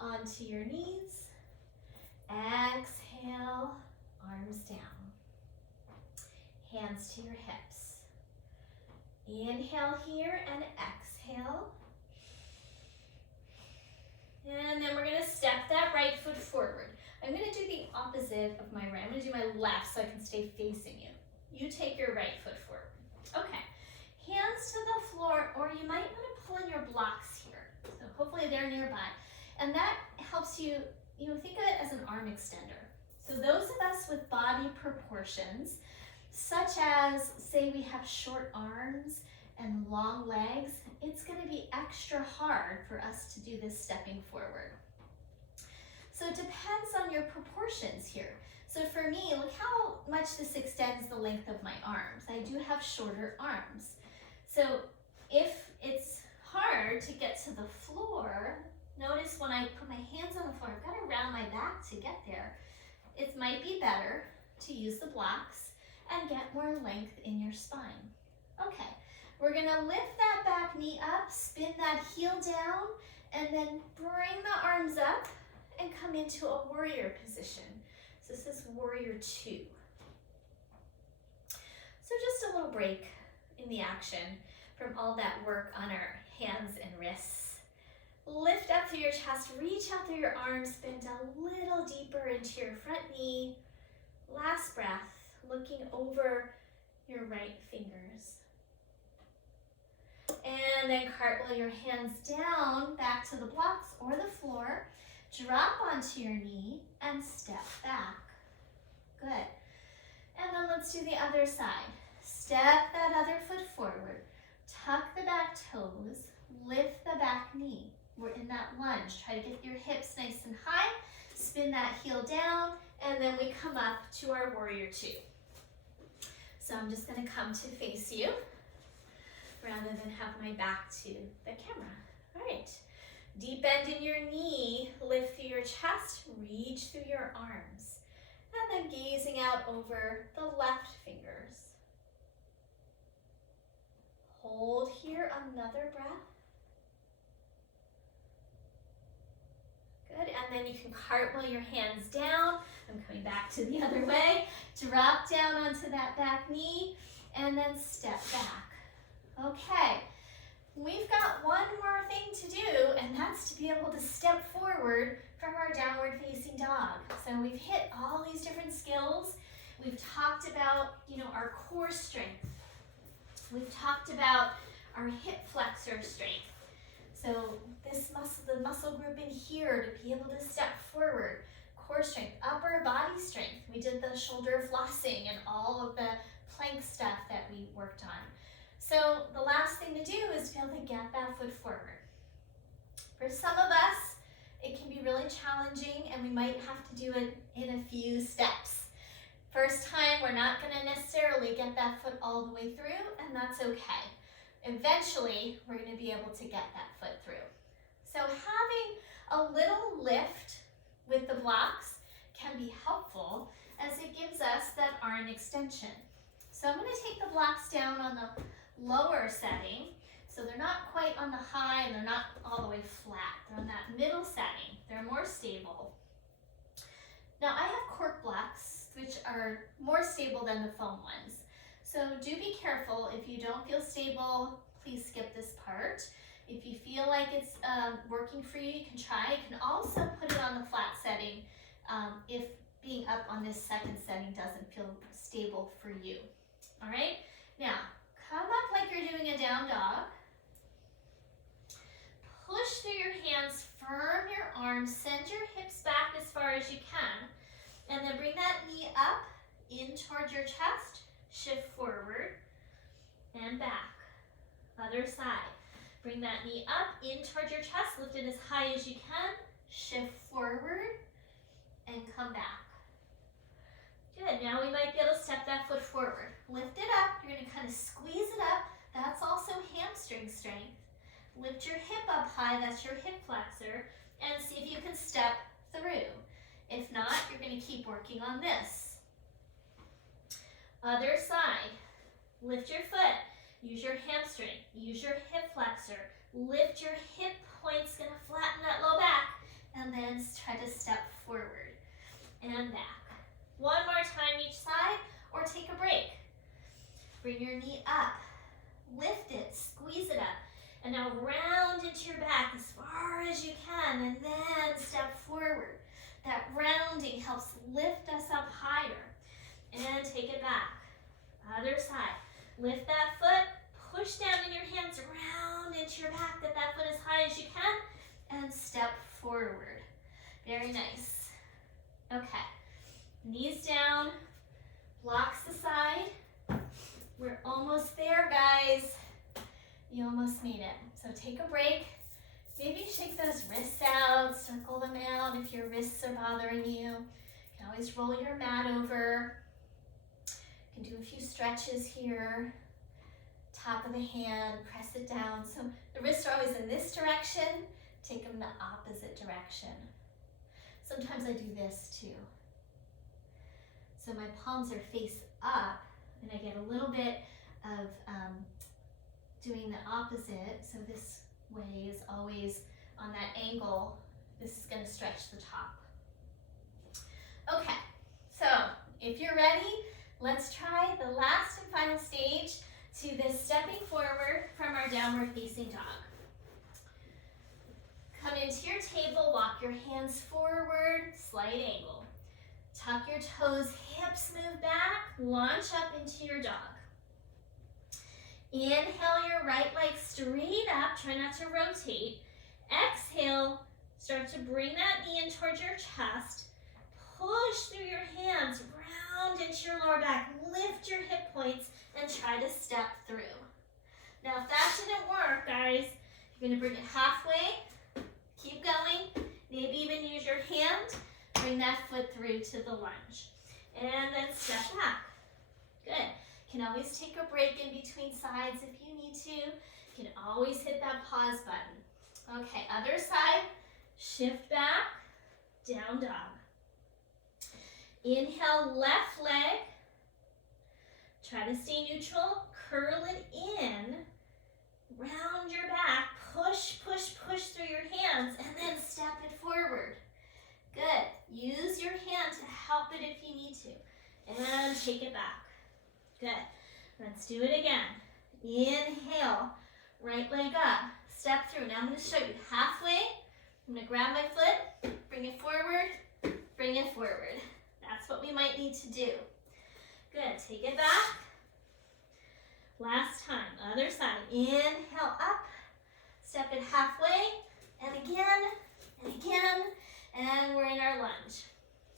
onto your knees. Exhale, arms down. Hands to your hips. Inhale here and exhale. And then we're going to step that right foot forward. I'm going to do the opposite of my right. I'm going to do my left so I can stay facing you. You take your right foot forward. Okay. Hands to the floor, or you might want to pull in your blocks here. So hopefully they're nearby. And that helps you, think of it as an arm extender. So those of us with body proportions, such as, say we have short arms and long legs, it's going to be extra hard for us to do this stepping forward. So it depends on your proportions here. So for me, look how much this extends the length of my arms. I do have shorter arms. So if it's hard to get to the floor, notice when I put my hands on the floor, I've got to round my back to get there. It might be better to use the blocks and get more length in your spine. Okay, we're gonna lift that back knee up, spin that heel down, and then bring the arms up and come into a warrior position. So this is warrior 2. So just a little break in the action from all that work on our hands and wrists. Lift up through your chest, reach out through your arms, bend a little deeper into your front knee. Last breath, looking over your right fingers. And then cartwheel your hands down back to the blocks or the floor. Drop onto your knee and step back. Good. And then let's do the other side. Step that other foot forward. Tuck the back toes. Lift the back knee. We're in that lunge. Try to get your hips nice and high. Spin that heel down. And then we come up to our warrior 2. So I'm just going to come to face you rather than have my back to the camera. All right. Deep bend in your knee, lift through your chest, reach through your arms, and then gazing out over the left fingers. Hold here, another breath. Good, and then you can cartwheel your hands down. I'm coming back to the other way. Drop down onto that back knee, and then step back. Okay. We've got one more thing to do, and that's to be able to step forward from our downward facing dog. So we've hit all these different skills. We've talked about, our core strength. We've talked about our hip flexor strength. So this muscle, the muscle group in here to be able to step forward. Core strength, upper body strength. We did the shoulder flossing and all of the plank stuff that we worked on. So the last thing to do is to be able to get that foot forward. For some of us, it can be really challenging and we might have to do it in a few steps. First time, we're not going to necessarily get that foot all the way through, and that's okay. Eventually, we're going to be able to get that foot through. So having a little lift with the blocks can be helpful as it gives us that arm extension. So I'm going to take the blocks down on the lower setting, so they're not quite on the high and they're not all the way flat. They're on that middle setting. They're more stable. Now I have cork blocks, which are more stable than the foam ones. So do be careful. If you don't feel stable, please skip this part. If you feel like it's working for you, you can try. You can also put it on the flat setting if being up on this second setting doesn't feel stable for you. All right, now come up like you're doing a down dog. Push through your hands, firm your arms, send your hips back as far as you can, and then bring that knee up in towards your chest, shift forward and back. Other side. Bring that knee up in towards your chest, lift it as high as you can, shift forward and come back. Good, now we might be able to step that foot forward. Lift it up, you're gonna kind of squeeze it up. That's also hamstring strength. Lift your hip up high, that's your hip flexor, and see if you can step through. If not, you're gonna keep working on this. Other side, lift your foot, use your hamstring, use your hip flexor, lift your hip points, gonna flatten that low back, and then try to step forward and back. One more time each side, or take a break. Bring your knee up, lift it, squeeze it up, and now round into your back as far as you can, and then step forward. That rounding helps lift us up higher. And take it back. Other side. Lift that foot, push down in your hands, round into your back, get that foot as high as you can, and step forward. Very nice. Okay. Knees down, blocks the side. We're almost there, guys. You almost made it. So take a break. Maybe shake those wrists out, circle them out if your wrists are bothering you. You can always roll your mat over. You can do a few stretches here. Top of the hand, press it down. So the wrists are always in this direction. Take them the opposite direction. Sometimes I do this too. So my palms are face up, and I get a little bit of doing the opposite. So this way is always on that angle. This is going to stretch the top. Okay, so if you're ready, let's try the last and final stage to this stepping forward from our downward facing dog. Come into your table, walk your hands forward, slight angle. Tuck your toes, hips move back, launch up into your dog. Inhale your right leg straight up, try not to rotate. Exhale, start to bring that knee in towards your chest. Push through your hands, round into your lower back, lift your hip points, and try to step through. Now if that didn't work, guys, you're gonna bring it halfway, keep going, maybe even use your hand, bring that foot through to the lunge. And then step back. Good. You can always take a break in between sides if you need to. You can always hit that pause button. Okay, other side, shift back, down dog. Inhale, left leg. Try to stay neutral, curl it in, round your back, push, push, push through your hands, and then step it forward. Good. Use your hand to help it if you need to. And take it back. Good. Let's do it again. Inhale, right leg up, step through. Now I'm going to show you halfway. I'm going to grab my foot, bring it forward, bring it forward. That's what we might need to do. Good. Take it back. Last time. Other side. Inhale up, step it halfway, and again, and we're in our lunge.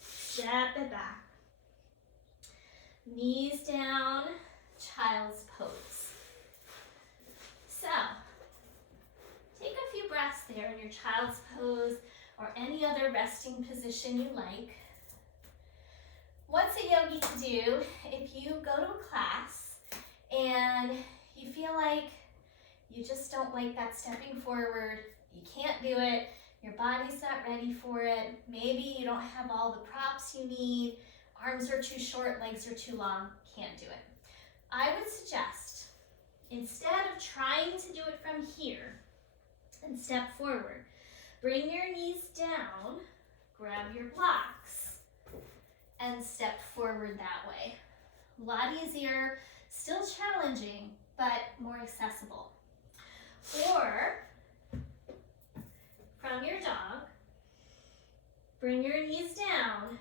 Step it back. Knees down, child's pose. So, take a few breaths there in your child's pose or any other resting position you like. What's a yogi to do if you go to a class and you feel like you just don't like that stepping forward, you can't do it, your body's not ready for it, maybe you don't have all the props you need, arms are too short, legs are too long, can't do it. I would suggest, instead of trying to do it from here and step forward, bring your knees down, grab your blocks, and step forward that way. A lot easier, still challenging, but more accessible. Or, from your dog, bring your knees down,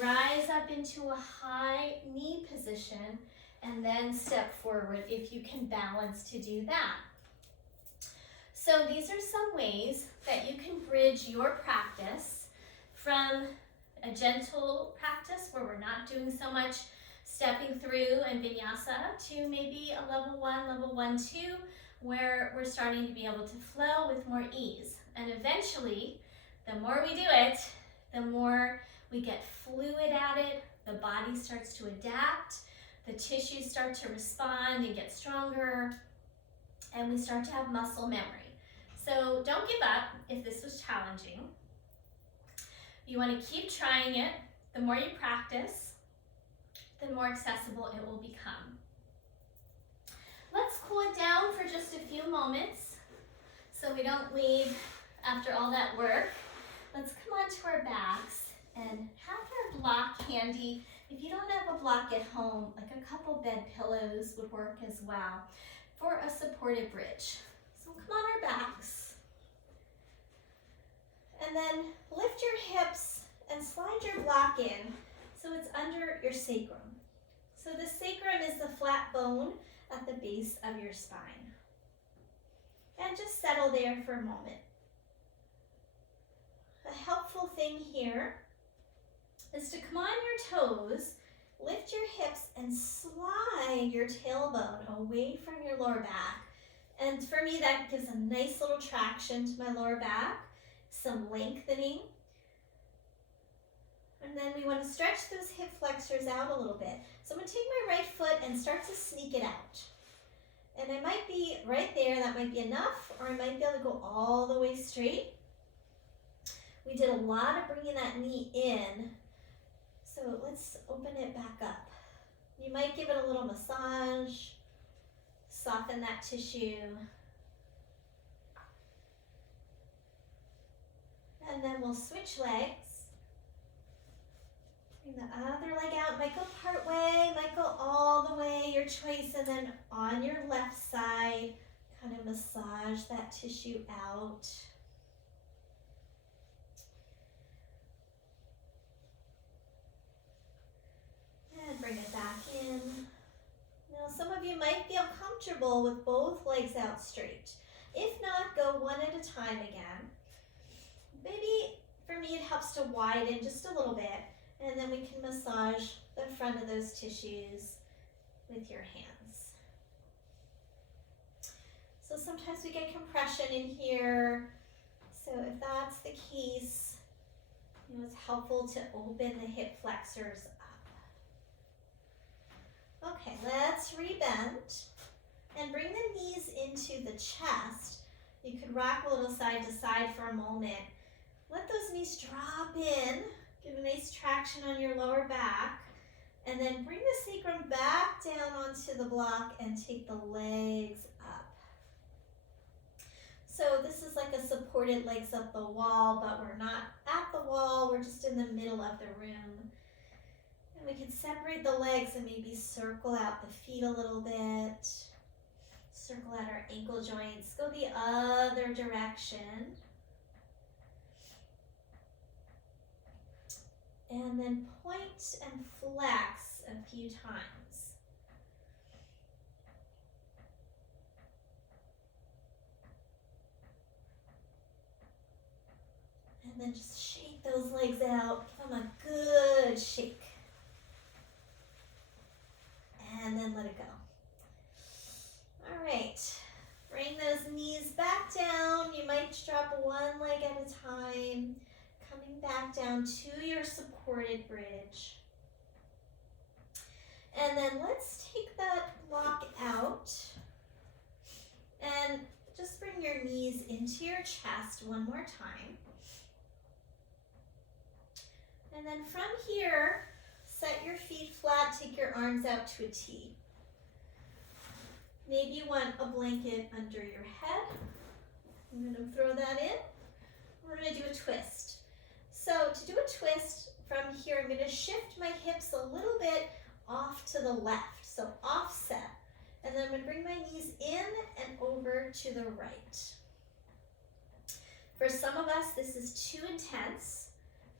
rise up into a high knee position, and then step forward if you can balance to do that. So these are some ways that you can bridge your practice from a gentle practice where we're not doing so much stepping through and vinyasa to maybe a level 1, 2, where we're starting to be able to flow with more ease. And eventually, the more we do it, the more we get fluid at it, The body starts to adapt, the tissues start to respond and get stronger, and we start to have muscle memory. So don't give up if this was challenging. You want to keep trying it. The more you practice, the more accessible it will become. Let's cool it down for just a few moments so we don't leave after all that work. Let's come onto our backs and have our block handy. If you don't have a block at home, like a couple bed pillows would work as well for a supported bridge. So come on our backs. And then lift your hips and slide your block in so it's under your sacrum. So the sacrum is the flat bone at the base of your spine. And just settle there for a moment. A helpful thing here is to come on your toes, lift your hips and slide your tailbone away from your lower back. And for me, that gives a nice little traction to my lower back, some lengthening. And then we want to stretch those hip flexors out a little bit. So I'm going to take my right foot and start to sneak it out. And it might be right there, that might be enough, or I might be able to go all the way straight. We did a lot of bringing that knee in, so let's open it back up. You might give it a little massage, soften that tissue. And then we'll switch legs. Bring the other leg out, might go part way, might go all the way, your choice. And then on your left side, kind of massage that tissue out. And bring it back in. Now some of you might feel comfortable with both legs out straight. If not, go one at a time again. Maybe for me it helps to widen just a little bit. And then we can massage the front of those tissues with your hands. So sometimes we get compression in here. So if that's the case, it's helpful to open the hip flexors up. Okay, let's rebend and bring the knees into the chest. You could rock a little side to side for a moment. Let those knees drop in. Give a nice traction on your lower back, and then bring the sacrum back down onto the block and take the legs up. So this is like a supported legs up the wall, but we're not at the wall, we're just in the middle of the room. And we can separate the legs and maybe circle out the feet a little bit, circle out our ankle joints, go the other direction. And then point and flex a few times. And then just shake those legs out. Give them a good shake. And then let it go. All right. Bring those knees back down. You might drop one leg at a time. Coming back down to your supported bridge. And then let's take that block out and just bring your knees into your chest one more time. And then from here, set your feet flat, take your arms out to a T. Maybe you want a blanket under your head. I'm going to throw that in. We're going to do a twist. So to do a twist from here, I'm going to shift my hips a little bit off to the left, so offset. And then I'm going to bring my knees in and over to the right. For some of us, this is too intense,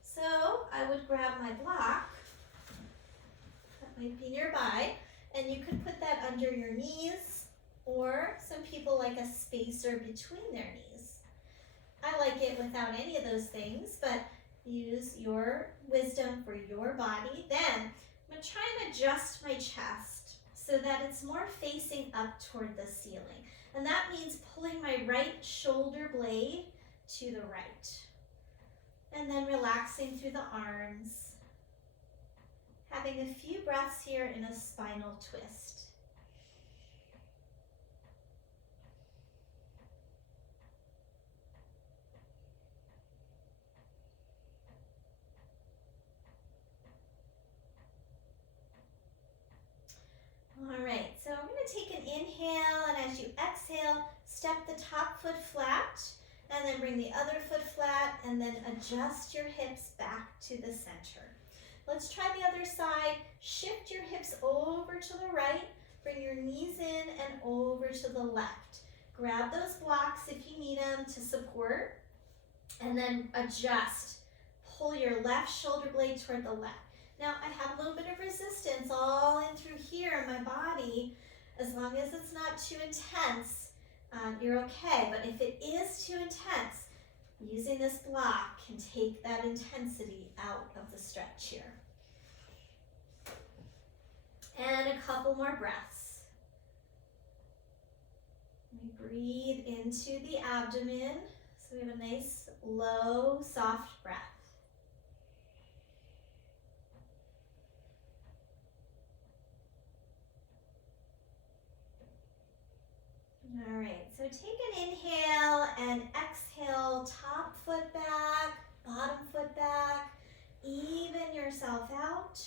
so I would grab my block, that might be nearby, and you could put that under your knees, or some people like a spacer between their knees. I like it without any of those things, but use your wisdom for your body. Then I'm going to try and adjust my chest so that it's more facing up toward the ceiling. And that means pulling my right shoulder blade to the right. And then relaxing through the arms. Having a few breaths here in a spinal twist. All right, so I'm going to take an inhale, and as you exhale, step the top foot flat, and then bring the other foot flat, and then adjust your hips back to the center. Let's try the other side. Shift your hips over to the right, bring your knees in and over to the left. Grab those blocks if you need them to support, and then adjust. Pull your left shoulder blade toward the left. Now, I have a little bit of resistance all in through here in my body. As long as it's not too intense, you're okay. But if it is too intense, using this block can take that intensity out of the stretch here. And a couple more breaths. We breathe into the abdomen, so we have a nice, low, soft breath. All right, so take an inhale and exhale, top foot back, bottom foot back, even yourself out,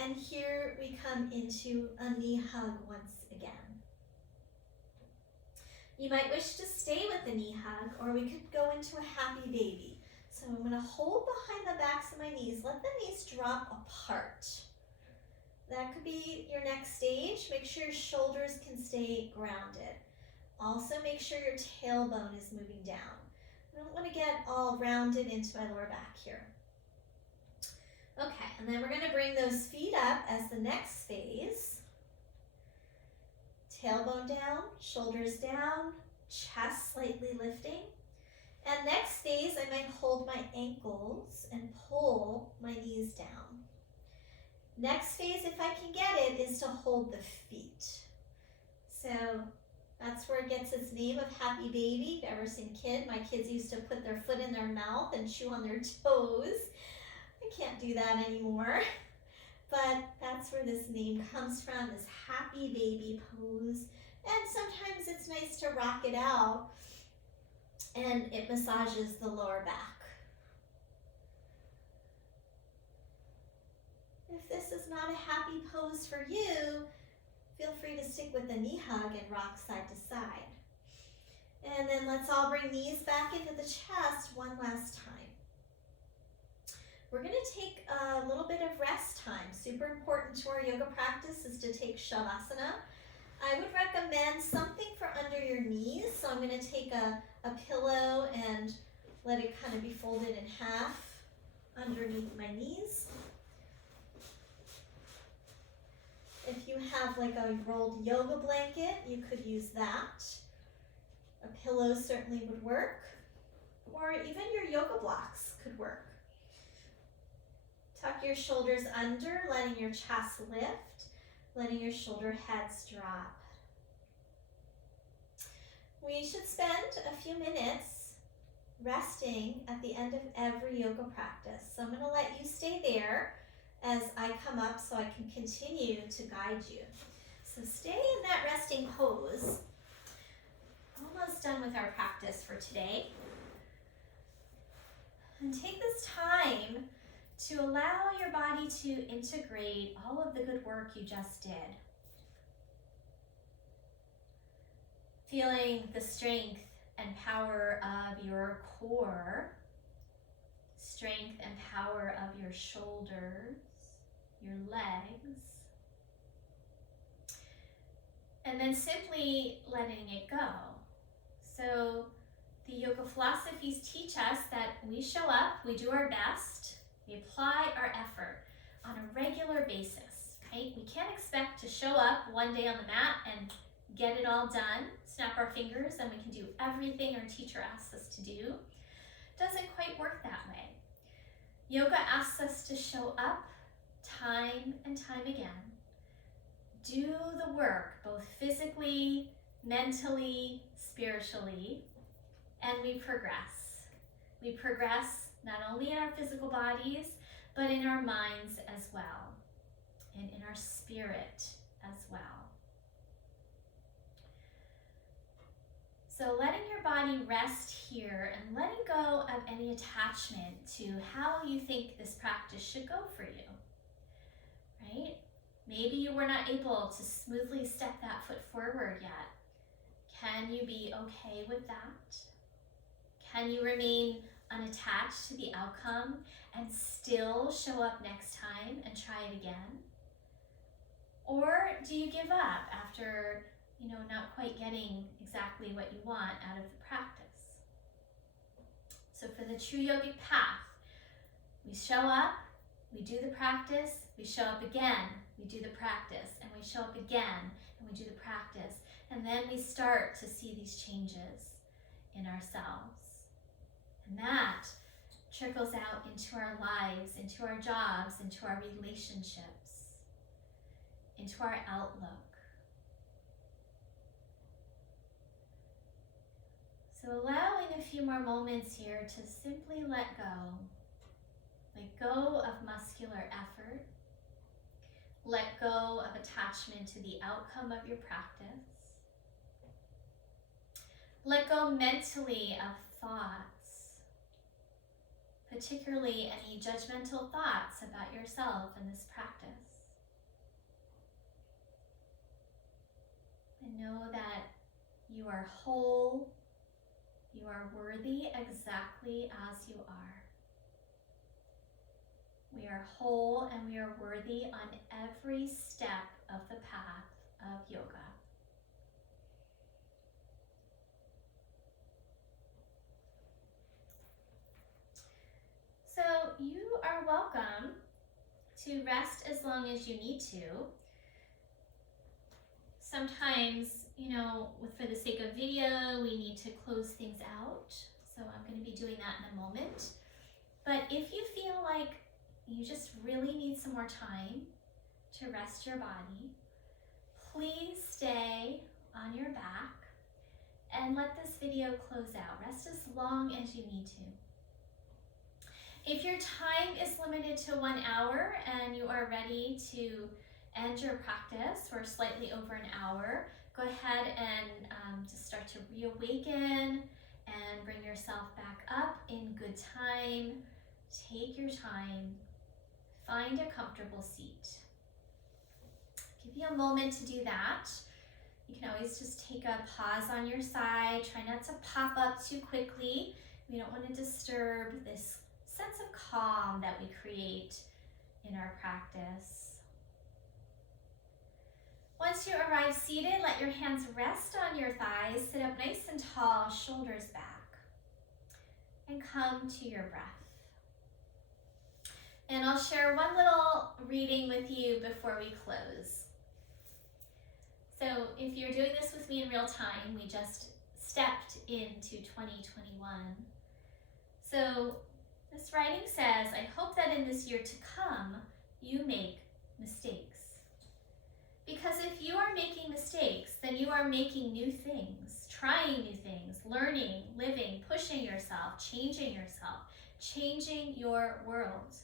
and here we come into a knee hug once again. You might wish to stay with the knee hug, or we could go into a happy baby. So I'm going to hold behind the backs of my knees, let the knees drop apart. That could be your next stage. Make sure your shoulders can stay grounded. Also, make sure your tailbone is moving down. I don't want to get all rounded into my lower back here. Okay, and then we're going to bring those feet up as the next phase. Tailbone down, shoulders down, chest slightly lifting. And next phase, I might hold my ankles and pull my knees down. Next phase, if I can get it, is to hold the feet. So that's where it gets its name of happy baby. If you've ever seen my kids used to put their foot in their mouth and chew on their toes. I can't do that anymore. But that's where this name comes from, this happy baby pose. And sometimes it's nice to rock it out, and it massages the lower back. If this is not a happy pose for you, feel free to stick with the knee hug and rock side to side. And then let's all bring knees back into the chest one last time. We're going to take a little bit of rest time. Super important to our yoga practice is to take Shavasana. I would recommend something for under your knees. So I'm going to take a pillow and let it kind of be folded in half underneath my knees. If you have like a rolled yoga blanket, you could use that. A pillow certainly would work, or even your yoga blocks could work. Tuck your shoulders under, letting your chest lift, letting your shoulder heads drop. We should spend a few minutes resting at the end of every yoga practice. So I'm going to let you stay there as I come up so I can continue to guide you. So stay in that resting pose. Almost done with our practice for today. And take this time to allow your body to integrate all of the good work you just did. Feeling the strength and power of your core, strength and power of your shoulders, your legs, and then simply letting it go. So the yoga philosophies teach us that we show up, we do our best, we apply our effort on a regular basis, right? We can't expect to show up one day on the mat and get it all done, snap our fingers, and we can do everything our teacher asks us to do. Doesn't quite work that way. Yoga asks us to show up time and time again. Do the work, both physically, mentally, spiritually, and we progress. We progress not only in our physical bodies, but in our minds as well. and in our spirit as well. So letting your body rest here and letting go of any attachment to how you think this practice should go for you, right? Maybe you were not able to smoothly step that foot forward yet. Can you be okay with that? Can you remain unattached to the outcome and still show up next time and try it again? Or do you give up after, not quite getting exactly what you want out of the practice? So for the true yogic path, we show up, we do the practice, we show up again, we do the practice, and we show up again, and we do the practice. And then we start to see these changes in ourselves. And that trickles out into our lives, into our jobs, into our relationships, into our outlook. So allowing a few more moments here to simply let go. Let go of muscular effort. Let go of attachment to the outcome of your practice. Let go mentally of thoughts, particularly any judgmental thoughts about yourself in this practice. And know that you are whole, you are worthy exactly as you are. We are whole and we are worthy on every step of the path of yoga. So you are welcome to rest as long as you need to. Sometimes, for the sake of video, we need to close things out. So I'm going to be doing that in a moment. But if you feel like you just really need some more time to rest your body, please stay on your back and let this video close out. Rest as long as you need to. If your time is limited to 1 hour and you are ready to end your practice for slightly over an hour, go ahead and just start to reawaken and bring yourself back up in good time. Take your time. Find a comfortable seat. Give you a moment to do that. You can always just take a pause on your side. Try not to pop up too quickly. We don't want to disturb this sense of calm that we create in our practice. Once you arrive seated, let your hands rest on your thighs. Sit up nice and tall, shoulders back. And come to your breath. And I'll share one little reading with you before we close. So if you're doing this with me in real time, we just stepped into 2021. So this writing says, I hope that in this year to come, you make mistakes. Because if you are making mistakes, then you are making new things, trying new things, learning, living, pushing yourself, changing your world.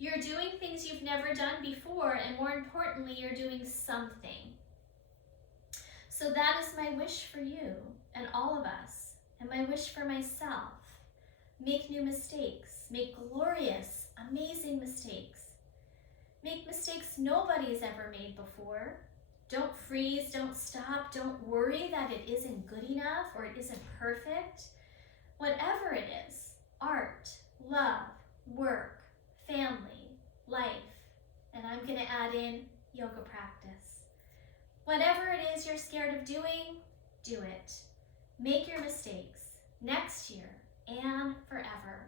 You're doing things you've never done before, and more importantly, you're doing something. So that is my wish for you and all of us, and my wish for myself. Make new mistakes. Make glorious, amazing mistakes. Make mistakes nobody's ever made before. Don't freeze, don't stop, don't worry that it isn't good enough or it isn't perfect. Whatever it is, art, love, work, family, life, and I'm going to add in yoga practice. Whatever it is you're scared of doing, do it. Make your mistakes next year and forever.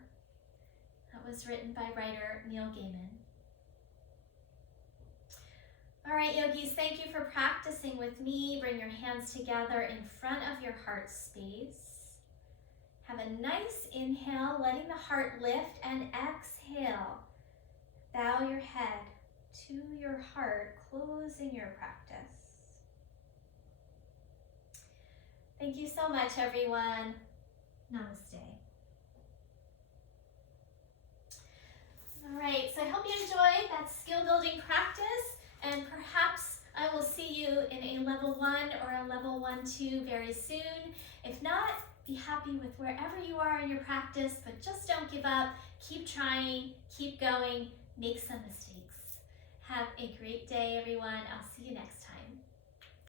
That was written by writer Neil Gaiman. All right, yogis, thank you for practicing with me. Bring your hands together in front of your heart space. Have a nice inhale, letting the heart lift, and exhale. Bow your head to your heart, closing your practice. Thank you so much, everyone. Namaste. All right, so I hope you enjoyed that skill building practice, and perhaps I will see you in a level 1 or a level 1-2 very soon. If not, be happy with wherever you are in your practice, but just don't give up. Keep trying, keep going, make some mistakes. Have a great day, everyone. I'll see you next time.